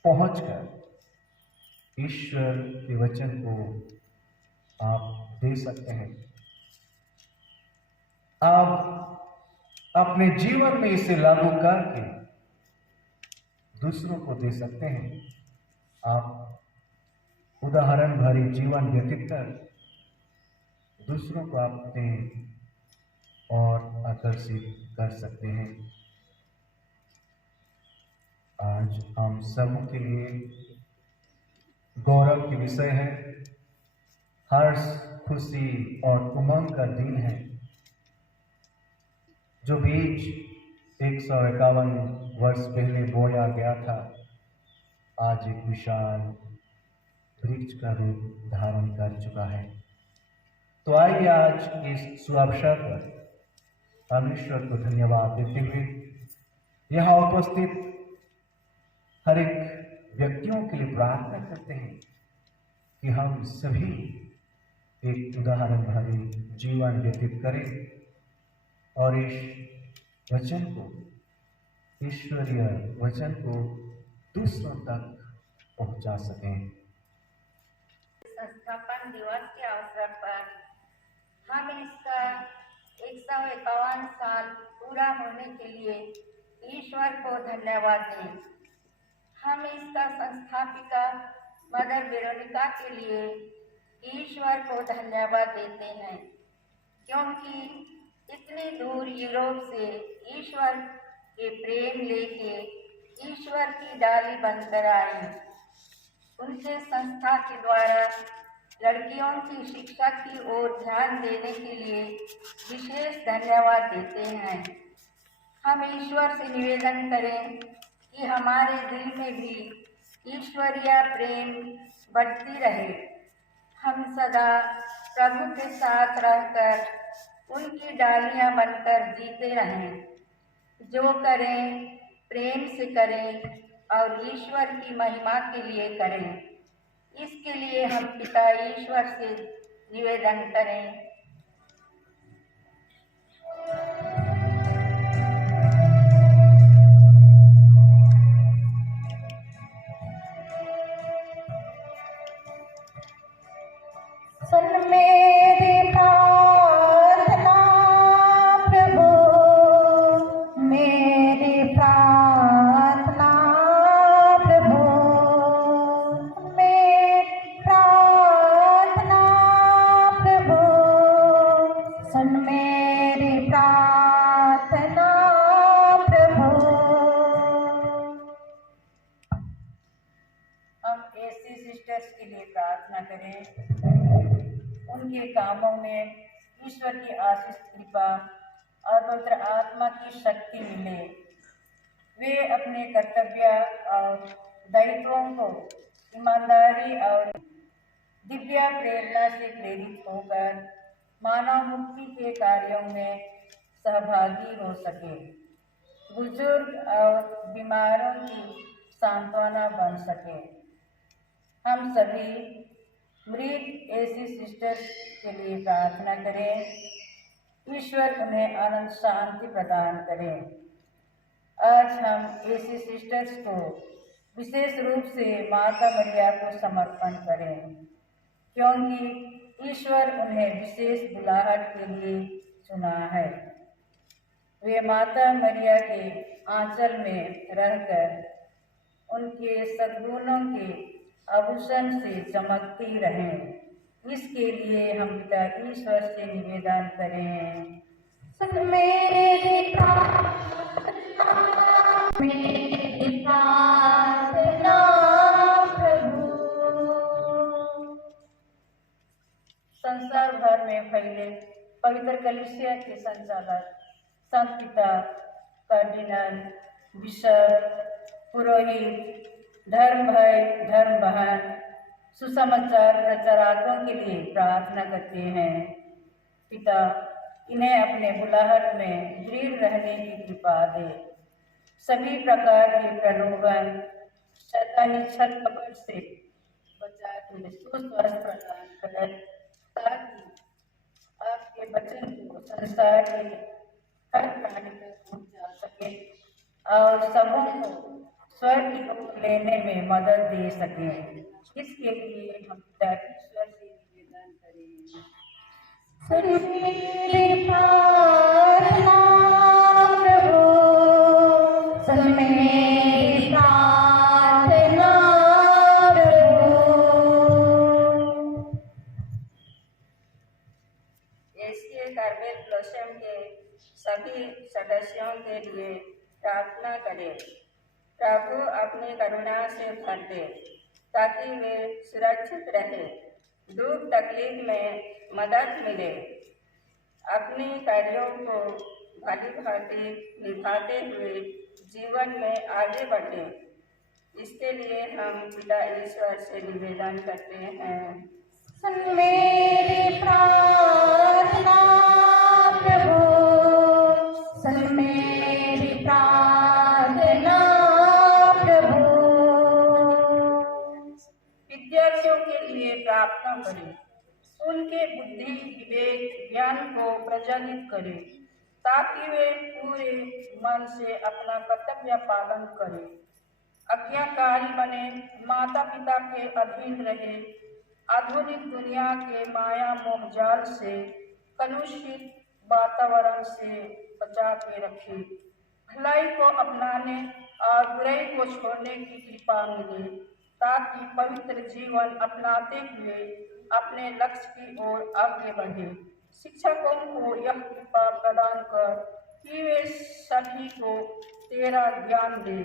पहुंचकर ईश्वर के वचन को आप दे सकते हैं। आप अपने जीवन में इसे लागू करके दूसरों को दे सकते हैं। आप उदाहरण भरी जीवन व्यतीत कर दूसरों को अपने और आकर्षित कर सकते हैं। आज हम सब के लिए गौरव की विषय है, हर्ष, खुशी और उमंग का दिन है। जो बीज 151 वर्ष पहले बोया गया था, आज एक विशाल वृक्ष का रूप धारण कर चुका है। तो आइए आज इस शुभावसर पर हम ईश्वर को धन्यवाद देते हुए यहाँ उपस्थित हर एक व्यक्तियों के लिए प्रार्थना करते हैं कि हम सभी एक उदाहरण भरी जीवन व्यतीत करें और इस वचन को, ईश्वरीय वचन को दूसरों तक पहुंचा सकें। संस्थापन दिवस के अवसर पर हम इसका 151 साल पूरा होने के लिए ईश्वर को धन्यवाद दें। हम इसका संस्थापिका मदर वेरोनिका के लिए ईश्वर को धन्यवाद देते हैं, क्योंकि इतनी दूर यूरोप से ईश्वर के प्रेम लेके ईश्वर की डाली बनकर आई। उनके संस्था के द्वारा लड़कियों की शिक्षा की ओर ध्यान देने के लिए विशेष धन्यवाद देते हैं। हम ईश्वर से निवेदन करें कि हमारे दिल में भी ईश्वरीय प्रेम बढ़ती रहे। हम सदा प्रभु के साथ रहकर उनकी डालियां बनकर जीते रहें। जो करें प्रेम से करें और ईश्वर की महिमा के लिए करें। इसके लिए हम पिता ईश्वर से निवेदन करें। प्रार्थना प्रभु। हम ऐसी सिस्टर्स के लिए प्रार्थना करें, उनके कामों में ईश्वर की आशीष, कृपा और पवित्र आत्मा की शक्ति मिले। वे अपने कर्तव्य और दायित्वों को ईमानदारी और दिव्य प्रेरणा से प्रेरित होकर मानव मुक्ति के कार्यों में सहभागी हो सके, बुजुर्ग और बीमारों की सांत्वना बन सके। हम सभी मृत ऐसी सिस्टर्स के लिए प्रार्थना करें, ईश्वर उन्हें आनंद शांति प्रदान करें। आज हम ऐसी सिस्टर्स को विशेष रूप से माता मरिया को समर्पण करें, क्योंकि ईश्वर उन्हें विशेष बुलाहट के लिए चुना है। वे माता मरिया के आंचल में रहकर उनके सद्गुणों के आभूषण से चमकती रहें। इसके लिए हम पिता ईश्वर से निवेदन करें। सुन मेरी प्रार्थना, मेरी प्रार्थना प्रभु। संसार भर में फैले पवित्र कलीसिया के संचालक संत पिता, कार्डिनल, बिशप, पुरोहित, धर्म भाई, धर्म बहन, सुसमाचार प्रचारकों के लिए प्रार्थना करते हैं। पिता, इन्हें अपने बुलाहट में दृढ़ रहने की कृपा दे, सभी प्रकार के प्रलोभन, शैतानी छल कपट से बचा के सुस्वास्थ्य प्रदान करें, ताकि आपके वचन को संसार के हर प्राणी तक पहुंचा सके और सबों को स्वर्ग की ओर लेने में मदद दे सके। इसके लिए हम पिता ईश्वर से निवेदन करें। सुन मेरी प्रार्थना प्रभु, सुन मेरी प्रार्थना प्रभु। एशिया कार्मेल ब्लॉसम के सभी सदस्यों के लिए प्रार्थना करें। प्रभु अपनी करुणा से भर दे, ताकि वे सुरक्षित रहे, दुख तकलीफ में मदद मिले, अपनी कार्यों को भली भांति निभाते हुए जीवन में आगे बढ़े। इसके लिए हम पिता ईश्वर से निवेदन करते हैं। सुन मेरी प्रार्थना प्रभु, सुन मेरी प्रार्थना प्रभु। विद्यार्थियों के लिए प्रार्थना करें, उनके बुद्धि, विवेक, ज्ञान को प्रज्वलित करें, ताकि वे पूरे मन से अपना कर्तव्य पालन करें, आज्ञाकारी बने, माता पिता के अधीन रहे, आधुनिक दुनिया के माया मोह जाल से, कलुषित वातावरण से बचा के रखे, भलाई को अपनाने और बुराई को छोड़ने की कृपा मिले, ताकि पवित्र जीवन अपनाते हुए अपने लक्ष्य की ओर आगे बढ़े। शिक्षकों को यह कृपा प्रदान कर कि वे सभी को तेरा ज्ञान दे।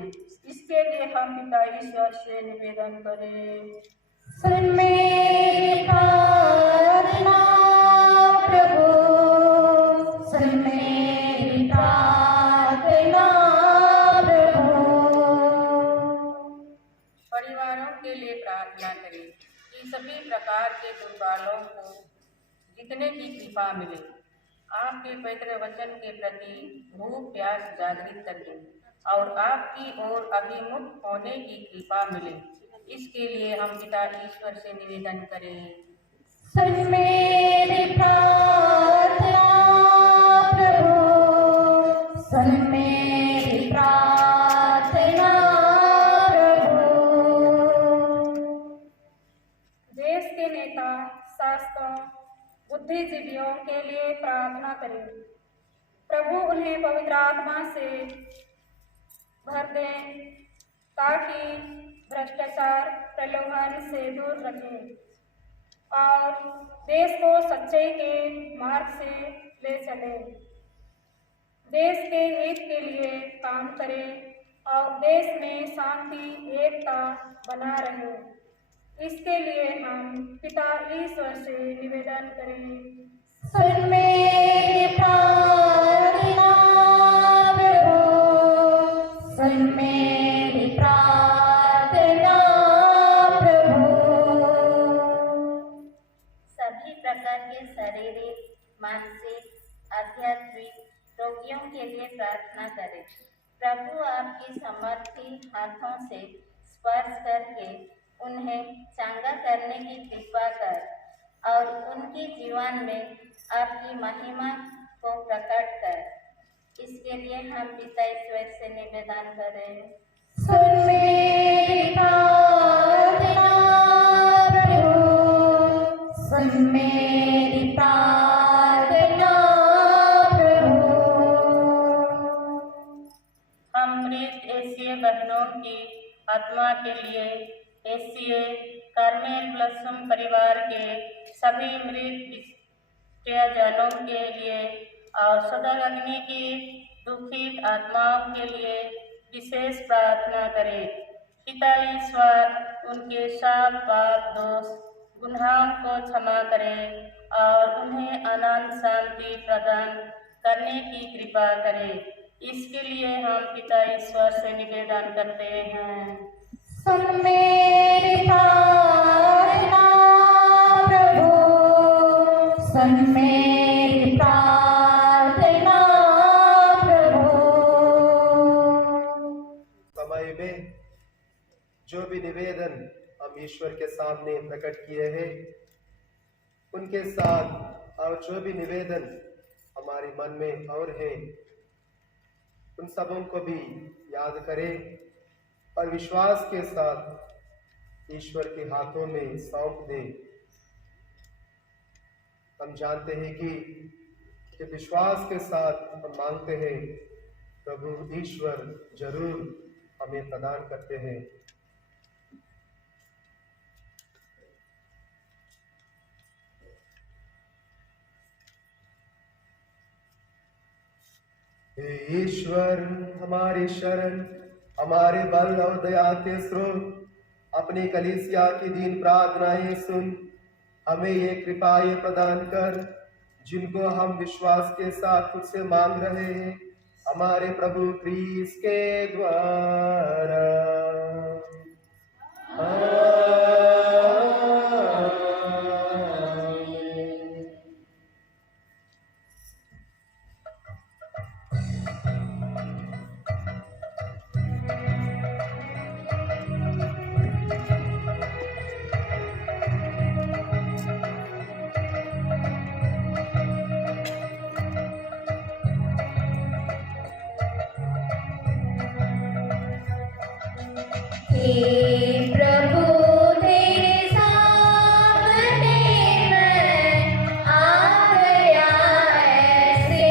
इसके लिए हम पिता ईश्वर से निवेदन करें। सुन मेरी प्रार्थना प्रभु, सुन मेरी प्रार्थना प्रभु। परिवारों के लिए प्रार्थना करें कि सभी प्रकार के दुर्बलों को जीतने की कृपा मिले, आपके पवित्र वचन के प्रति भूख प्यास जागृत कर दे और आपकी ओर अभिमुख होने की कृपा मिले। इसके लिए हम पिता ईश्वर से निवेदन करें। सुन मेरी प्रार्थना प्रभु, सुन मेरी प्रार्थना प्रभु। देश के नेता, शासकों, बुद्धिजीवियों के लिए प्रार्थना करें। प्रभु उन्हें पवित्र आत्मा से भर दें, ताकि भ्रष्टाचार, प्रलोभन से दूर रखें और देश को सच्चाई के मार्ग से ले चले। देश के हित के लिए काम करें और देश में शांति एकता बना रहे। इसके लिए हम पिता ईश्वर से निवेदन करें। सुन मेरी प्रार्थना प्रभु, सुन मेरी प्रार्थना प्रभु। सभी प्रकार के शारीरिक, मानसिक, आध्यात्मिक रोगियों के लिए प्रार्थना करें। प्रभु आपकी समर्थी हाथों से स्पर्श करके उन्हें चंगा करने की कृपा कर और उनके जीवन में आपकी महिमा को प्रकट कर। इसके लिए हम पिता ईश्वर से निवेदन करें। सुन मेरी प्रार्थना प्रभु, सुन मेरी प्रार्थना प्रभु। हम मृत एशिय बहनों की आत्मा के लिए एशिय कार्मेल ब्लसम परिवार के सभी मृत प्रियजनों के लिए और सदर अग्नि की दुखित आत्माओं के लिए विशेष प्रार्थना करें। पिता ईश्वर उनके सब पाप दोष गुनाहों को क्षमा करें और उन्हें अनंत शांति प्रदान करने की कृपा करें। इसके लिए हम पिता ईश्वर से निवेदन करते हैं। सुन मेरी प्रार्थना प्रभु, सुन मेरी प्रार्थना प्रभु। समय में जो भी निवेदन हम ईश्वर के सामने प्रकट किए हैं, उनके साथ और जो भी निवेदन हमारे मन में और है, उन सबों को भी याद करें और विश्वास के साथ ईश्वर के हाथों में सौंप दें। हम जानते हैं कि विश्वास के साथ हम मांगते हैं, प्रभु ईश्वर जरूर हमें प्रदान करते हैं। हे ईश्वर हमारी शरण, हमारे बल और दया के स्रोत, अपनी कलीसिया की दीन प्रार्थनाएं सुन, हमें ये कृपाएं प्रदान कर जिनको हम विश्वास के साथ तुझसे मांग रहे हैं, हमारे प्रभु क्रीस्त के द्वारा। हे प्रभु तेरे सामने मैं आ गया ऐसे,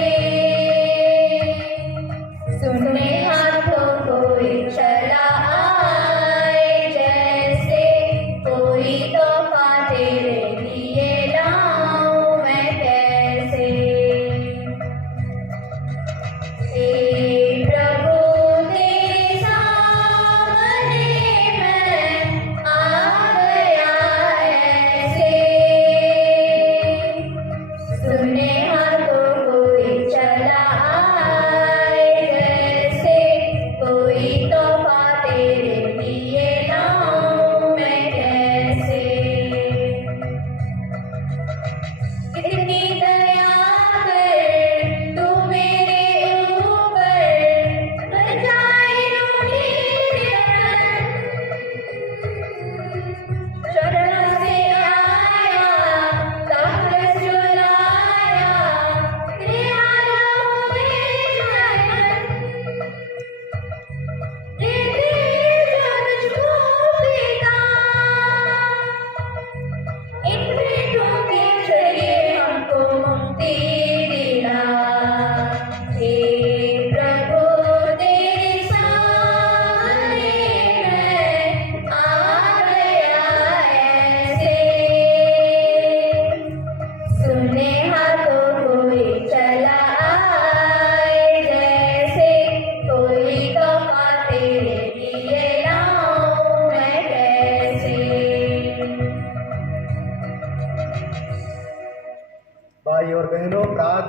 सुने हाथों कोई चला आए जैसे, कोई तोहफा तेरे लिए लाऊं मैं कैसे। हे प्रभु तेरे सामने मैं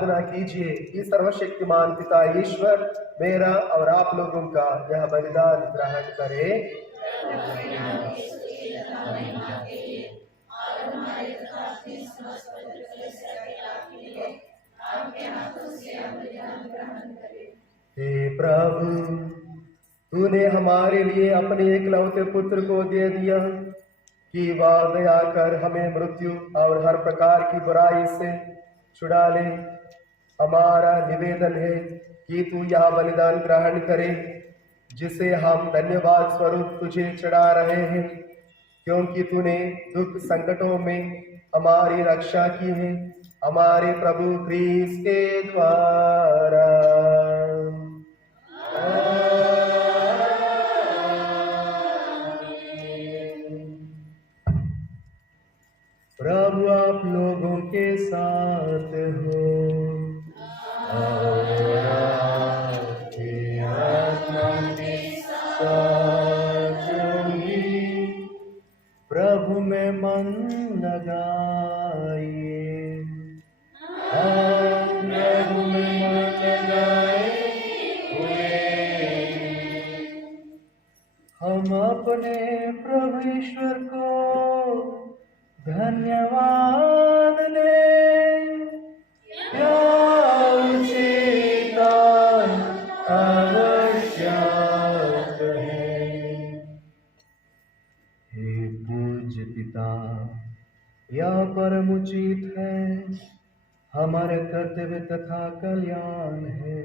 प्रार्थना कीजिए कि सर्वशक्तिमान पिता ईश्वर मेरा और आप लोगों का यह बलिदान ग्रहण करे। हे प्रभु, तूने हमारे लिए अपने एकलौते पुत्र को दे दिया कि वह दया कर हमें मृत्यु और हर प्रकार की बुराई से छुड़ा ले। हमारा निवेदन है कि तू यह बलिदान ग्रहण करे, जिसे हम धन्यवाद स्वरूप तुझे चढ़ा रहे हैं, क्योंकि तूने दुख संकटों में हमारी रक्षा की है, हमारे प्रभु क्रिस्त के द्वारा। प्रभु आप लोगों के साथ हो और आपकी आत्मा के साथ भी। प्रभु में मन लगाइए, प्रभु में मन लगाए हुए हम अपने प्रभु ईश्वर को धन्यवाद दें। क्या उचित आवश्यक है। हे पूज्य पिता, यह परम उचित है, हमारे कर्तव्य तथा कल्याण है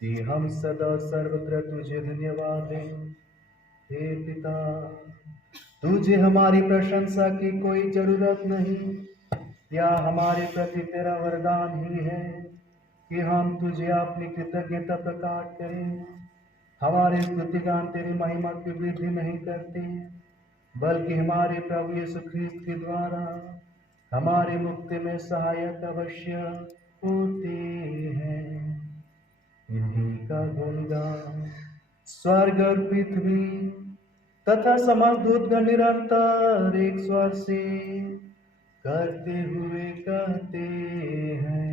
कि हम सदा सर्वत्र तुझे धन्यवाद दें। हे पिता, तुझे हमारी प्रशंसा की कोई जरूरत नहीं, या हमारे प्रति तेरा वरदान ही है कि हम तुझे अपनी कृतज्ञता प्रकट करें। हमारे स्तुतिगान तेरी महिमा की वृद्धि नहीं करते, बल्कि हमारे प्रभु यीशु ख्रीस्त के द्वारा हमारी मुक्ति में सहायक अवश्य होते हैं। इन्हीं का गुणगान स्वर्ग और पृथ्वी तथा समस्त दूतगण निरंतर एक स्वर से करते हुए कहते हैं।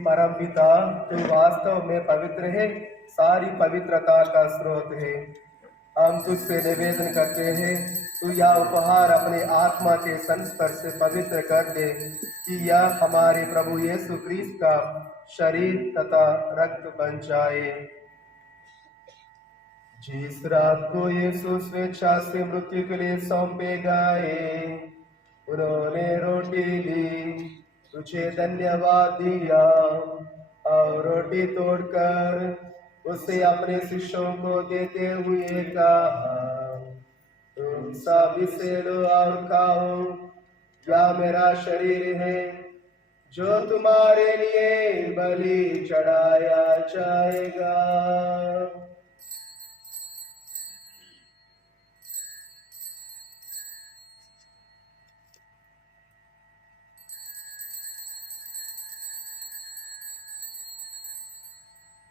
परम पिता, तू वास्तव में पवित्र है, सारी पवित्रता का स्रोत है। हम तुझसे निवेदन करते हैं तू यह उपहार अपने आत्मा के संस्पर्श से पवित्र कर दे कि यह हमारे प्रभु यीशु क्रिस्त का शरीर तथा रक्त बन जाए। जिस रात को यीशु स्वेच्छा से मृत्यु के लिए सौंपे गए, उन्होंने रोटी ली, तुझे धन्यवाद दिया और रोटी तोड़कर उसे अपने शिष्यों को देते हुए कहा, तुम सब इसे लो और खाओ, यह मेरा शरीर है जो तुम्हारे लिए बलि चढ़ाया जाएगा।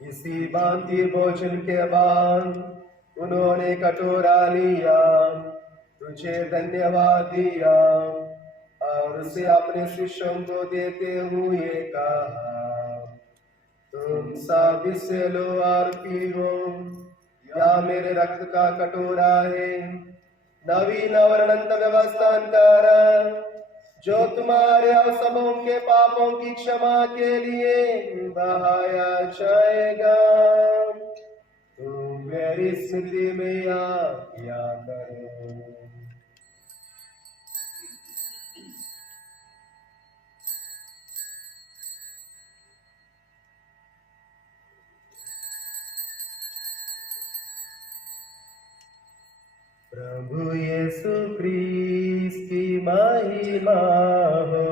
इसी भांति भोजन के बाद उन्होंने कटोरा लिया, तुझे धन्यवाद दिया और उसे अपने शिष्यों को देते हुए कहा, तुम सब इसे लो और पीओ, यह मेरे रक्त का कटोरा है, नवीन और अनंत व्यवस्थांतर, जो तुम्हारे और सबों के पापों की क्षमा के लिए बहाया जाएगा। तुम मेरी स्मृति में याद करो। प्रभु यीशु क्रिस्त की महिमा हो।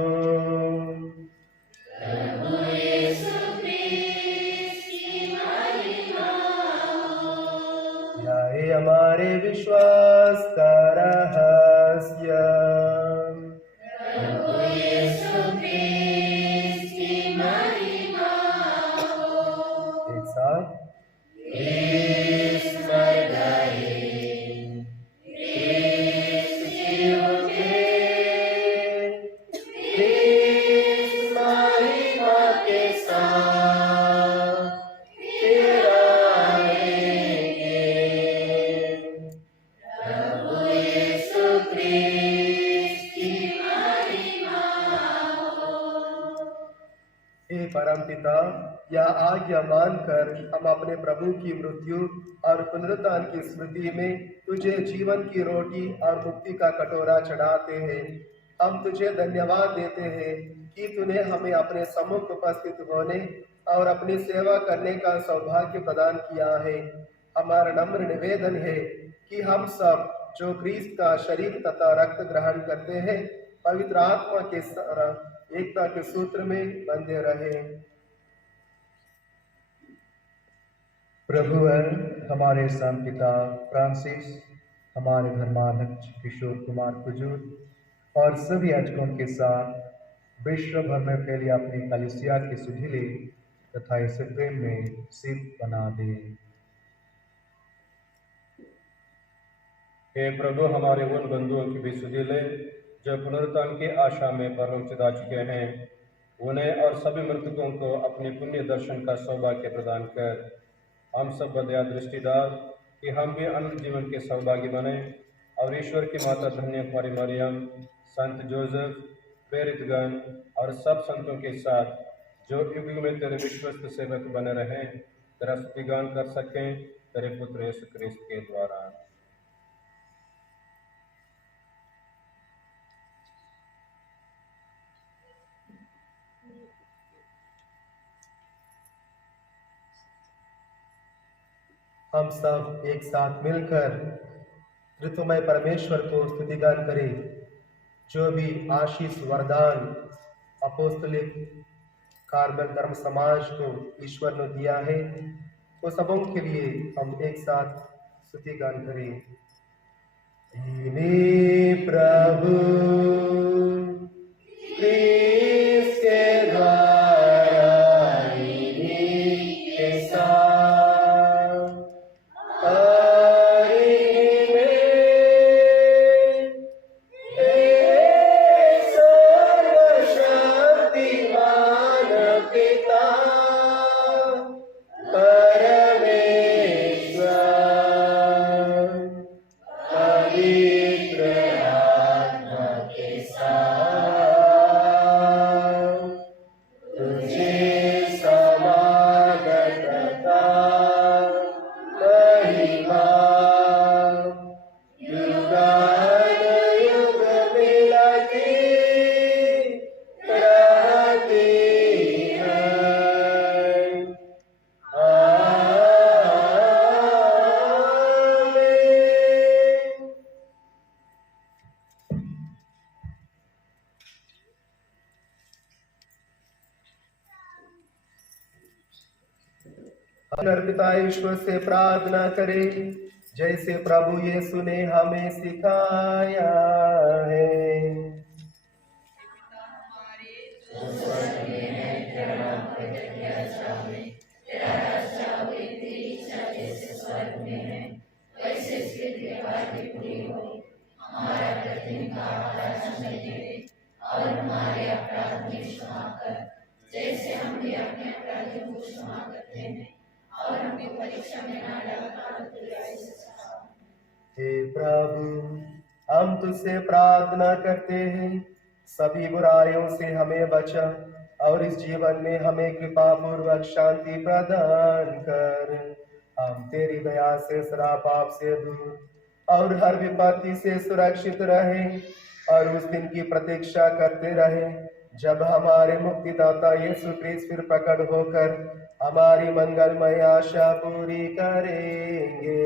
प्रभु यीशु क्रिस्त की महिमा हो। यह हमारे विश्वास का रहस्य। प्रभु यीशु क्रिस्त की महिमा हो। एक साथ क्रिस्त मर गए, परमपिता, यह आज्ञा मानकर हम अपने प्रभु की मृत्यु और पुनरुत्थान की स्मृति में तुझे जीवन की रोटी और मुक्ति का कटोरा चढ़ाते हैं। हम तुझे धन्यवाद देते हैं कि तूने हमें अपने सम्मुख उपस्थित होने और अपनी सेवा करने का सौभाग्य प्रदान किया है। हमारा नम्र निवेदन है कि हम सब जो क्रिस्त का शरीर तथा रक्त ग्रहण करते हैं, पवित्र आत्मा के एकता के सूत्र में बंधे रहे। प्रभु हमारे संत पिता फ्रांसिस, हमारे धर्माध्यक्ष किशोर कुमार कुजूर और सभी याजकों के साथ विश्व भर में फैली अपनी कलीसिया की सुधि ले तथा इसे प्रेम में सिद्ध बना दे। हे प्रभु, हमारे उन बंधुओं की भी सुधि ले जो पुनरुत्थान की आशा में परलोक जा चुके हैं, उन्हें और सभी मृतकों को अपने पुण्य दर्शन का सौभाग्य प्रदान कर हम सब बदया दृष्टिदार कि हम भी अनंत जीवन के सौभागी बने और ईश्वर की माता धन्य कुमारी मरियम, संत जोसेफ, प्रेरितगण और सब संतों के साथ जो युग में तेरे विश्वस्त सेवक बने रहें, तेरा स्तुतिगान कर सकें तेरे पुत्र यीशु क्रिस्त के द्वारा। हम सब एक साथ मिलकर ऋतुमय परमेश्वर को स्तुतिगान करें। जो भी आशीष वरदान अपोस्तलिक कार्मेल धर्म समाज को ईश्वर ने दिया है, वो सबों के लिए हम एक साथ स्तुतिगान करें। प्रभु क्रिस्त के द्वारा के साथ पवित्र पिता ईश्वर से प्रार्थना करें जैसे प्रभु यीशु ने हमें सिखाया है। हे प्रभु, हम तुझसे प्रार्थना करते हैं, सभी बुराइयों से हमें बचा और इस जीवन में हमें कृपा पूर्वक शांति प्रदान कर। हम तेरी दया से सदा पाप से दूर और हर विपत्ति से सुरक्षित रहें और उस दिन की प्रतीक्षा करते रहें जब हमारे मुक्तिदाता यीशु क्रिस्त फिर प्रकट होकर हमारी मंगलमय आशा पूरी करेंगे।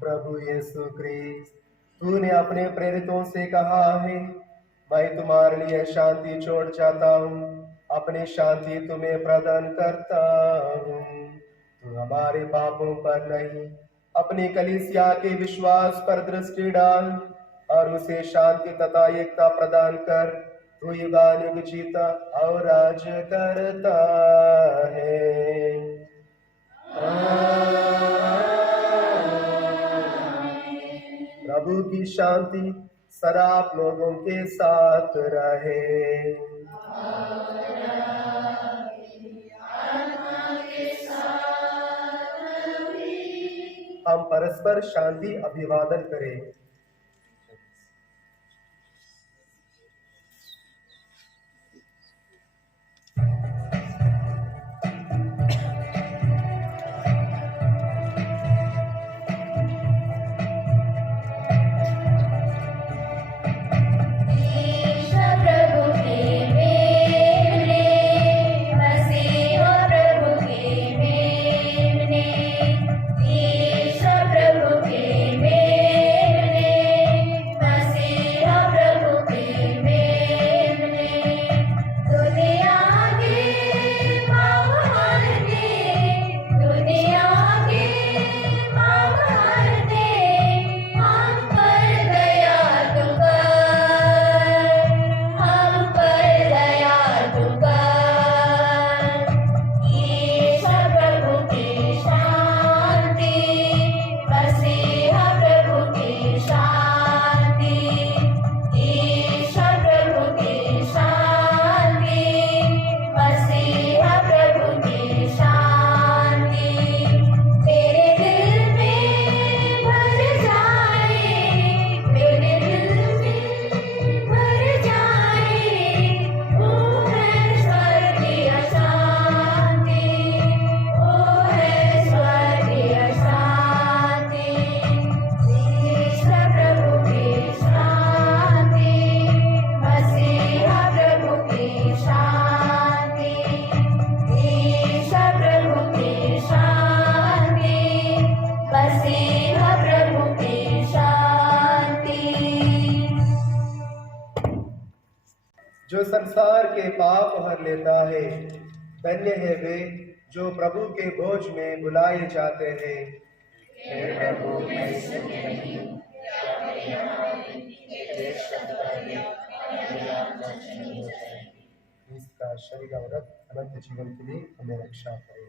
प्रभु यीशु क्रिस्त, तूने अपने प्रेरितों से कहा है, मैं तुम्हारे लिए शांति छोड़ जाता हूँ, अपनी शांति तुम्हें प्रदान करता हूँ। तू हमारे पापों पर नहीं, अपनी कलीसिया के विश्वास पर दृष्टि डाल और उसे शांति तथा एकता प्रदान कर। तू युगानुग जीता और राज करता है। प्रभु की शांति सदा आप लोगों के साथ रहे। हम परस्पर शांति अभिवादन करें। जो संसार के पाप हर लेता है, धन्य है वे जो प्रभु के भोज में बुलाए जाते हैं। इसका शरीर और रक्त अनंत जीवन के लिए हमें रक्षा करे।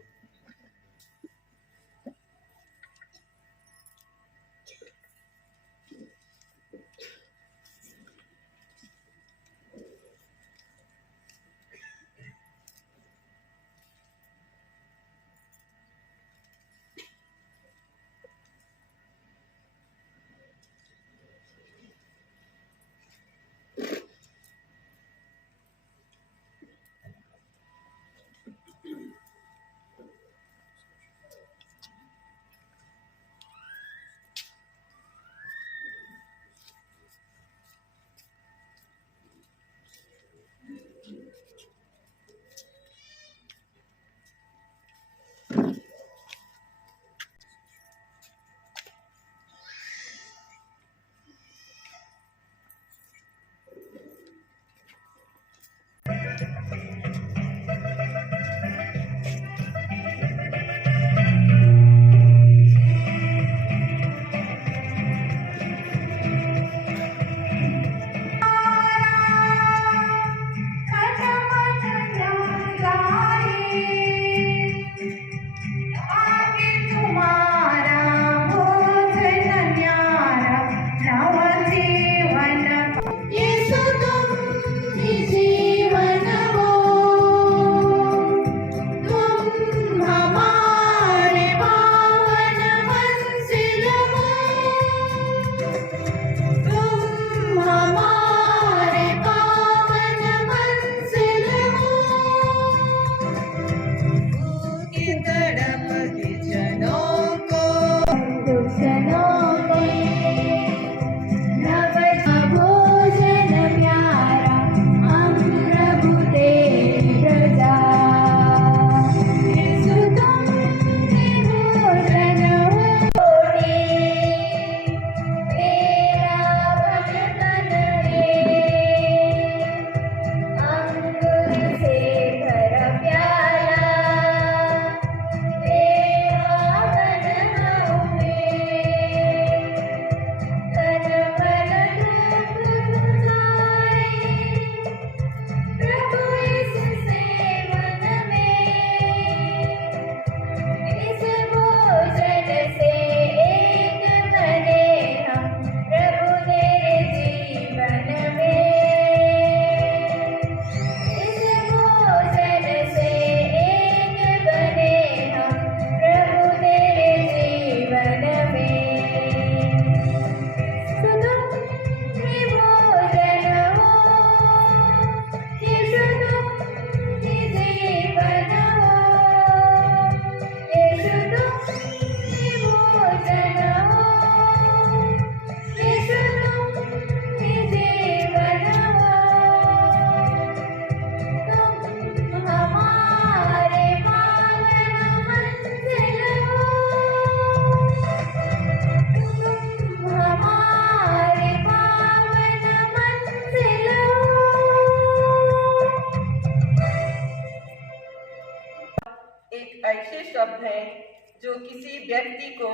जो किसी व्यक्ति को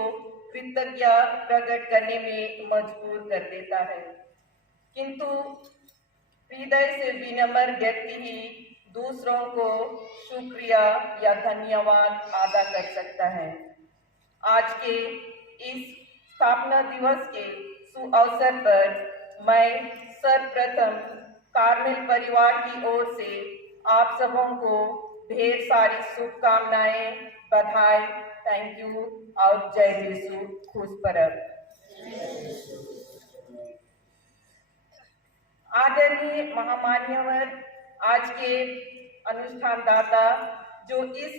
कृतज्ञता प्रकट करने में मजबूर कर देता है, किंतु हृदय से विनम्र व्यक्ति ही दूसरों को शुक्रिया या धन्यवाद अदा कर सकता है। आज के इस स्थापना दिवस के सुअवसर पर मैं सर्वप्रथम कार्मेल परिवार की ओर से आप सबों को ढेर सारी शुभकामनाएं, बधाई, थैंक यू और जय यीशु खुश परब। आदरणीय महामान्यवर, आज के अनुष्ठान दाता जो इस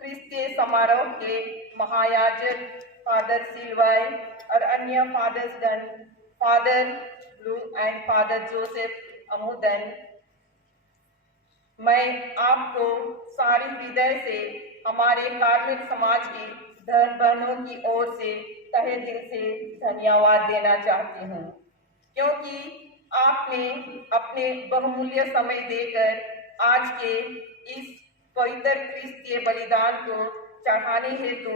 क्रिस्तीय समारोह के महायाजक फादर सिल्वाई और अन्य फादर्सगण, father Blue and father Joseph Amudhan, मैं आपको सारे हृदय से हमारे कार्मिक समाज की धर्म बहनों की ओर से तहे दिल से धन्यवाद देना चाहती हूँ, क्योंकि आपने अपने बहुमूल्य समय देकर आज के इस पवित्र क्रिस्तीय बलिदान को चढ़ाने हेतु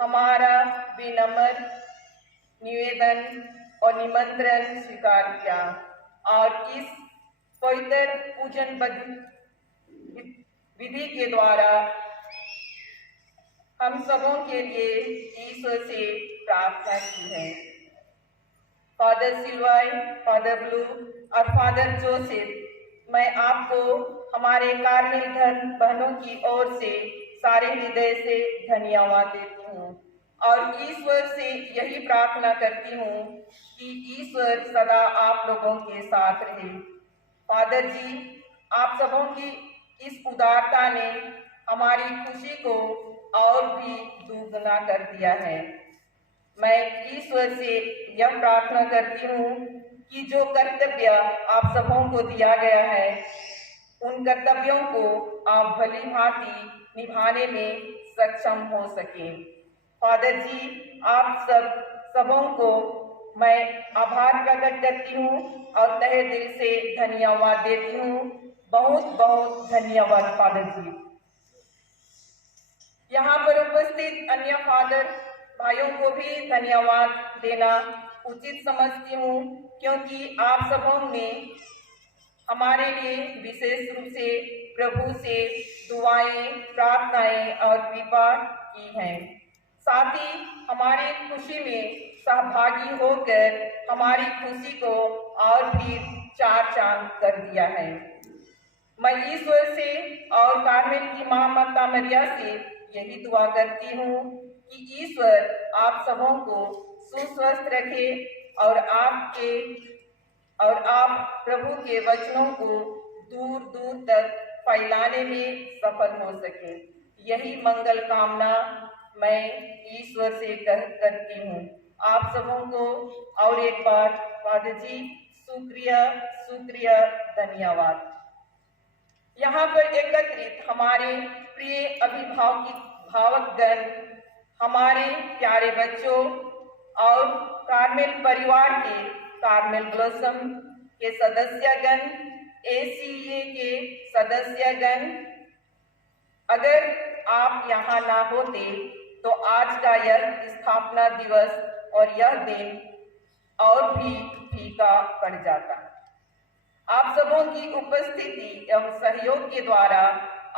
हमारा विनम्र निवेदन और निमंत्रण स्वीकार किया और इस पवित्र पूजन विधि के द्वारा हम सबों के लिए ईश्वर से प्रार्थना की है। फादर सिल्वाई, फादर ब्लू और फादर जोसेफ, मैं आपको हमारे कार्मेल धर्म बहनों की ओर से सारे हृदय से धन्यवाद देती हूँ और ईश्वर से यही प्रार्थना करती हूँ कि ईश्वर सदा आप लोगों के साथ रहे। फादर जी, आप सबों की इस उदारता ने हमारी खुशी को और भी दुगना कर दिया है। मैं ईश्वर से यह प्रार्थना करती हूँ कि जो कर्तव्य आप सबों को दिया गया है, उन कर्तव्यों को आप भली भांति निभाने में सक्षम हो सके। फादर जी, आप सबों को मैं आभार प्रकट करती हूँ और तहे दिल से धन्यवाद देती हूँ। बहुत बहुत धन्यवाद फादर जी। यहाँ पर उपस्थित अन्य फादर भाइयों को भी धन्यवाद देना उचित समझती हूँ, क्योंकि आप सबों ने हमारे लिए विशेष रूप से प्रभु से दुआएं, प्रार्थनाएं और कृपा की हैं। साथ ही हमारी खुशी में सहभागी होकर हमारी खुशी को और भी चार चांद कर दिया है। मैं ईश्वर से और कार्मेल की मां माता मरिया से यही दुआ करती हूँ कि ईश्वर आप सबों को सुस्वस्थ रखे और आप प्रभु के वचनों को दूर दूर तक फैलाने में सफल हो सके। यही मंगल कामना मैं ईश्वर से करती हूँ। आप सबों को और एक बार फादर जी शुक्रिया धन्यवाद। यहाँ पर एकत्रित हमारे प्रिय अभिभावकगण, हमारे प्यारे बच्चों और कार्मेल परिवार के कार्मेल ब्लॉसम के सदस्यगण, ACA के सदस्यगण, अगर आप यहाँ ना होते तो आज का यह स्थापना दिवस और यह दिन और भी फीका पड़ जाता। आप सबों की उपस्थिति एवं सहयोग के द्वारा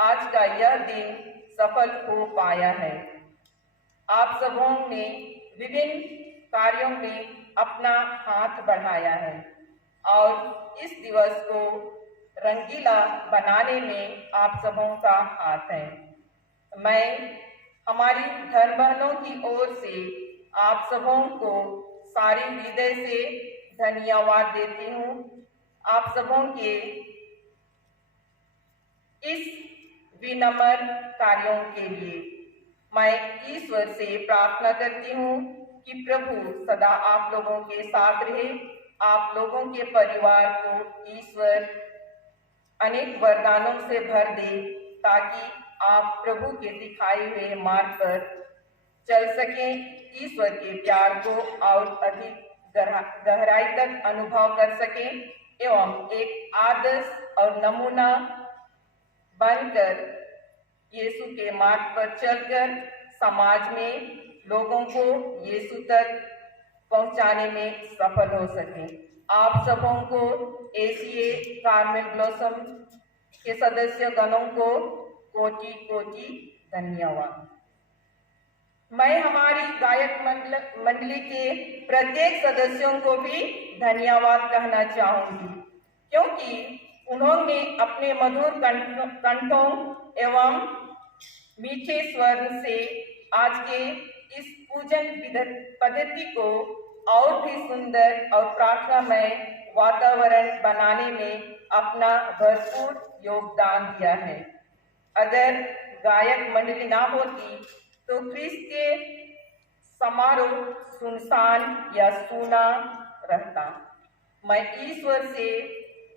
आज का यह दिन सफल हो पाया है। आप सबों ने विभिन्न कार्यों में अपना हाथ बढ़ाया है और इस दिवस को रंगीला बनाने में आप सबों का हाथ है। मैं हमारी धर्म बहनों की ओर से आप सबों को सारे हृदय से धन्यवाद देती हूँ। आप सबों के इस विनम्र कार्यों के लिए मैं ईश्वर से प्रार्थना करती हूँ कि प्रभु सदा आप लोगों के साथ रहे। आप लोगों के परिवार को ईश्वर अनेक वरदानों से भर दे, ताकि आप प्रभु के दिखाए हुए मार्ग पर चल सकें, ईश्वर के प्यार को और अधिक गहराई तक अनुभव कर सकें एवं एक आदर्श और नमूना बनकर यीशु के मार्ग पर चलकर समाज में लोगों को यीशु तक पहुंचाने में सफल हो सके। आप सबों को एसीए कार्मेल ब्लॉसम के सदस्य गणों को कोटि कोटि धन्यवाद। मैं हमारी गायक मंडली के प्रत्येक सदस्यों को भी धन्यवाद कहना चाहूंगी, क्योंकि उन्होंने अपने मधुर कंठों एवं मीठे स्वर से आज के इस पूजन पद्धति को और भी सुंदर और प्रार्थनामय वातावरण बनाने में अपना भरपूर योगदान दिया है। अगर गायक मंडली ना होती तो ख्रीस्त के समारोह सुनसान या सूना रहता। मैं ईश्वर से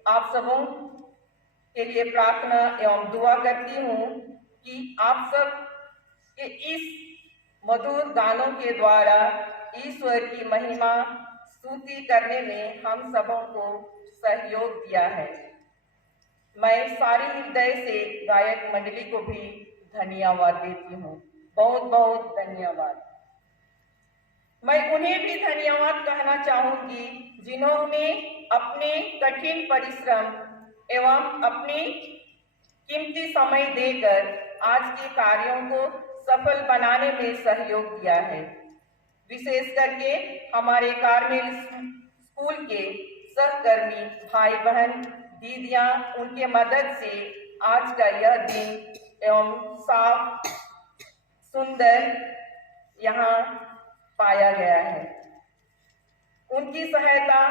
आप सबों के लिए प्रार्थना एवं दुआ करती हूँ कि आप सब के इस मधुर गानों के द्वारा ईश्वर की महिमा स्तुति करने में हम सबों को सहयोग दिया है। मैं सारे हृदय से गायक मंडली को भी धन्यवाद देती हूँ। बहुत बहुत धन्यवाद। मैं उन्हें भी धन्यवाद कहना चाहूंगी जिन्होंने अपने कठिन परिश्रम एवं अपनी कीमती समय देकर आज के कार्यों को सफल बनाने में सहयोग दिया है। विशेष करके हमारे कार्मेल स्कूल के सहकर्मी भाई बहन दीदियां, उनके मदद से आज का यह दिन एवं साफ सुंदर यहाँ पाया गया है। उनकी सहायता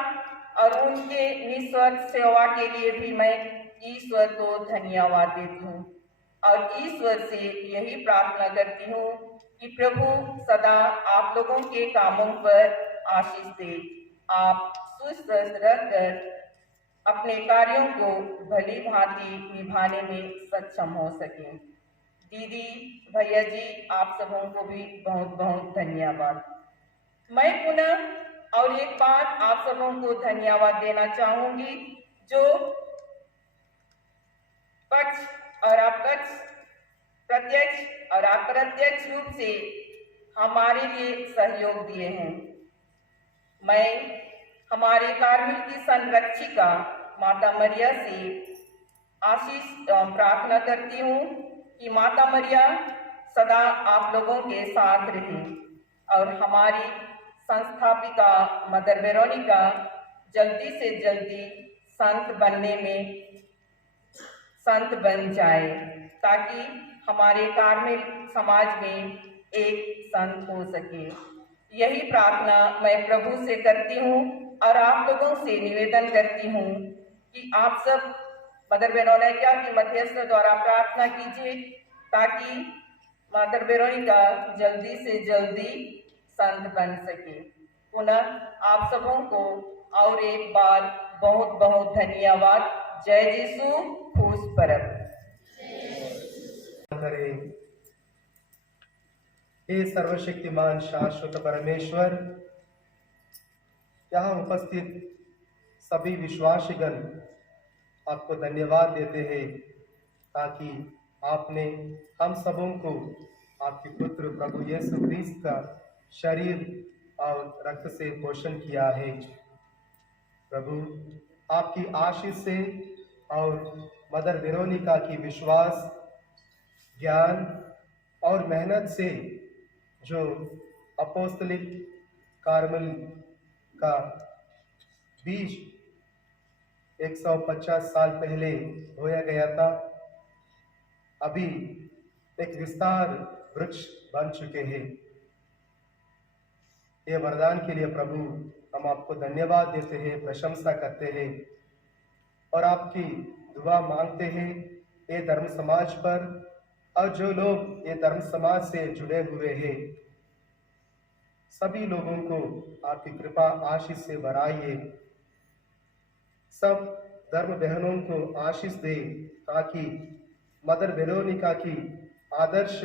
और उनके निस्वार्थ सेवा के लिए भी मैं ईश्वर को धन्यवाद देती हूँ और ईश्वर से यही प्रार्थना करती हूँ कि प्रभु सदा आप लोगों के कामों पर आशीष दे। आप स्वस्थ रहकर अपने कार्यों को भली भांति निभाने में सक्षम हो सके। दीदी, भैया जी, आप सबों को भी बहुत बहुत धन्यवाद। मैं पुनः और एक बार आप सबों को धन्यवाद देना चाहूंगी जो प्रत्यक्ष और अप्रत्यक्ष रूप से हमारे लिए सहयोग दिए हैं। मैं हमारे कार्मेल की संरक्षिका माता मरिया से आशीष एवं प्रार्थना करती हूँ कि माता मरिया सदा आप लोगों के साथ रहे और हमारी संस्थापिका मदर वेरोनिका जल्दी से जल्दी संत बन जाए ताकि हमारे कार्मेल समाज में एक संत हो सके। यही प्रार्थना मैं प्रभु से करती हूँ और आप लोगों से निवेदन करती हूँ कि आप सब मदर वेरोनिका की मध्यस्थ द्वारा प्रार्थना कीजिए ताकि मदर वेरोनिका जल्दी से जल्दी संत बन सके। पुनः आप सबों को और एक बार बहुत बहुत धन्यवाद। जय यीशु फूस परब। हे सर्वशक्तिमान शाश्वत परमेश्वर, यहाँ उपस्थित सभी विश्वासीगण आपको धन्यवाद देते हैं ताकि आपने हम सबों को आपके पुत्र प्रभु यीशु क्रिस्त का शरीर और रक्त से पोषण किया है। प्रभु, आपकी आशीष से और मदर वेरोनिका की विश्वास, ज्ञान और मेहनत से जो अपोस्तलिक कार्मेल का बीज 150 साल पहले बोया गया था, अभी एक विस्तार वृक्ष बन चुके हैं। ये वरदान के लिए प्रभु हम आपको धन्यवाद देते हैं, प्रशंसा करते हैं और आपकी दुआ मांगते हैं ये धर्म समाज पर और जो लोग ये धर्म समाज से जुड़े हुए हैं सभी लोगों को आपकी कृपा आशीष से भराइए। सब धर्म बहनों को आशीष दे ताकि मदर वेरोनिका की आदर्श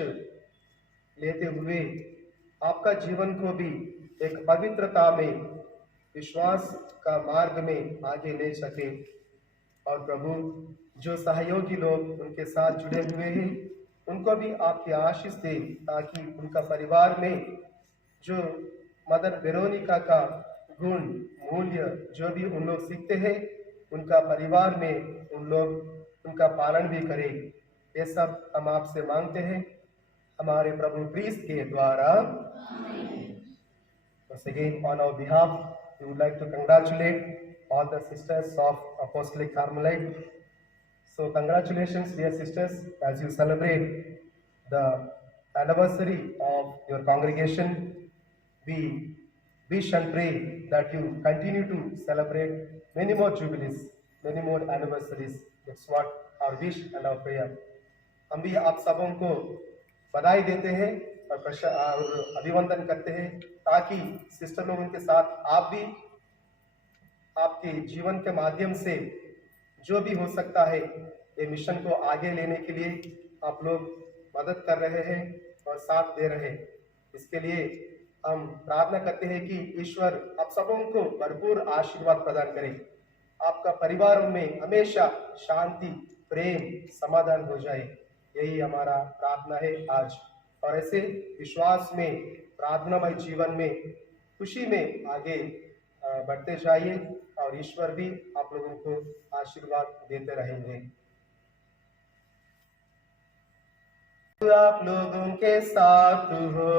लेते हुए आपका जीवन को भी एक पवित्रता में, विश्वास का मार्ग में आगे ले सके। और प्रभु, जो सहयोगी लोग उनके साथ जुड़े हुए हैं उनको भी आपकी आशीष दे, ताकि उनका परिवार में जो मदर वेरोनिका का गुण मूल्य जो भी उन लोग सीखते हैं, उनका परिवार में उन लोग उनका पालन भी करें। ये सब हम आपसे मांगते हैं हमारे प्रभु क्रिस्त के द्वारा। Once again, on our behalf, we would like to congratulate all the sisters of Apostolic Carmelite. So congratulations, dear sisters, as you celebrate the anniversary of your congregation. We wish and pray that you continue to celebrate many more jubilees, many more anniversaries. That's what our wish and our prayer. हम भी आप सबों को बधाई देते हैं और अभिवंदन करते हैं, ताकि सिस्टर लोगों के साथ आप भी आपके जीवन के माध्यम से जो भी हो सकता है ये मिशन को आगे लेने के लिए आप लोग मदद कर रहे हैं और साथ दे रहे हैं। इसके लिए हम प्रार्थना करते हैं कि ईश्वर आप सबों को भरपूर आशीर्वाद प्रदान करे। आपका परिवार में हमेशा शांति, प्रेम, समाधान हो जाए, यही हमारा प्रार्थना है आज। और ऐसे विश्वास में, प्रार्थनामय जीवन में, खुशी में आगे बढ़ते जाइए और ईश्वर भी आप लोगों को आशीर्वाद देते रहेंगे। आप लोगों के साथ हो।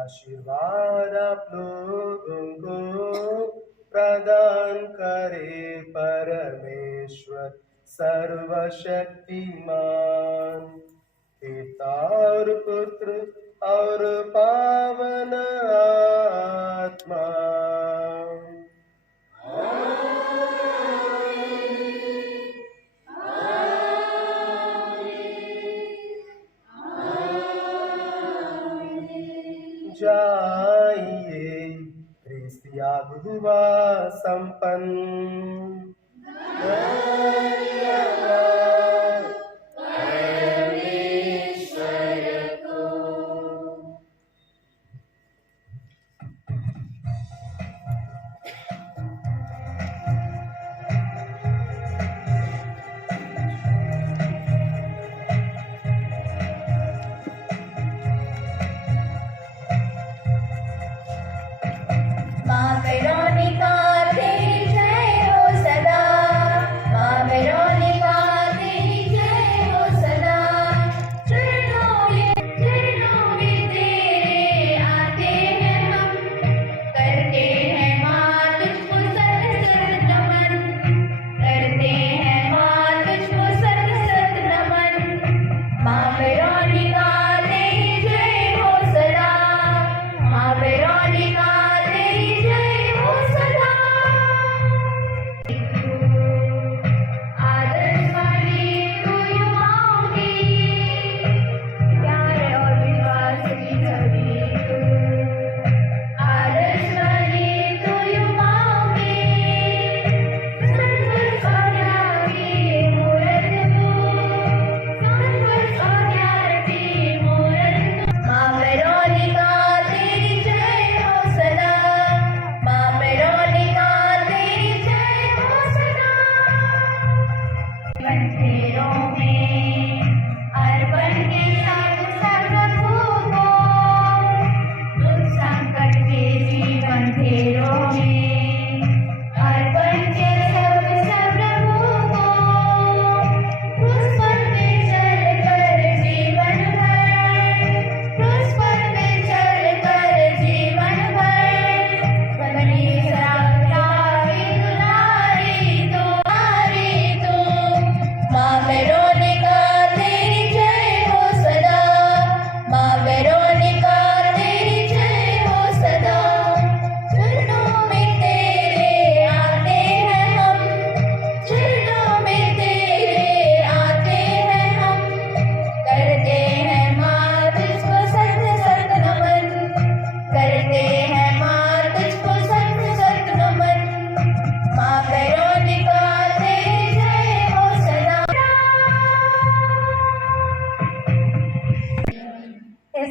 आशीर्वाद आप लोगों को प्रदान करे परमेश्वर सर्वशक्तिमान, पिता और पुत्र और पावन आत्मा। जाइए, क्रिस्त याग हुआ संपन्न।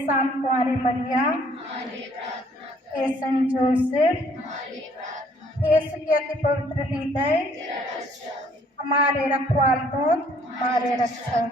शांत कुमारी मरिया, ए संत जोसेफ, यीशु के अति पवित्र हृदय हमारे रखवाल दूत, हमारे रक्षक।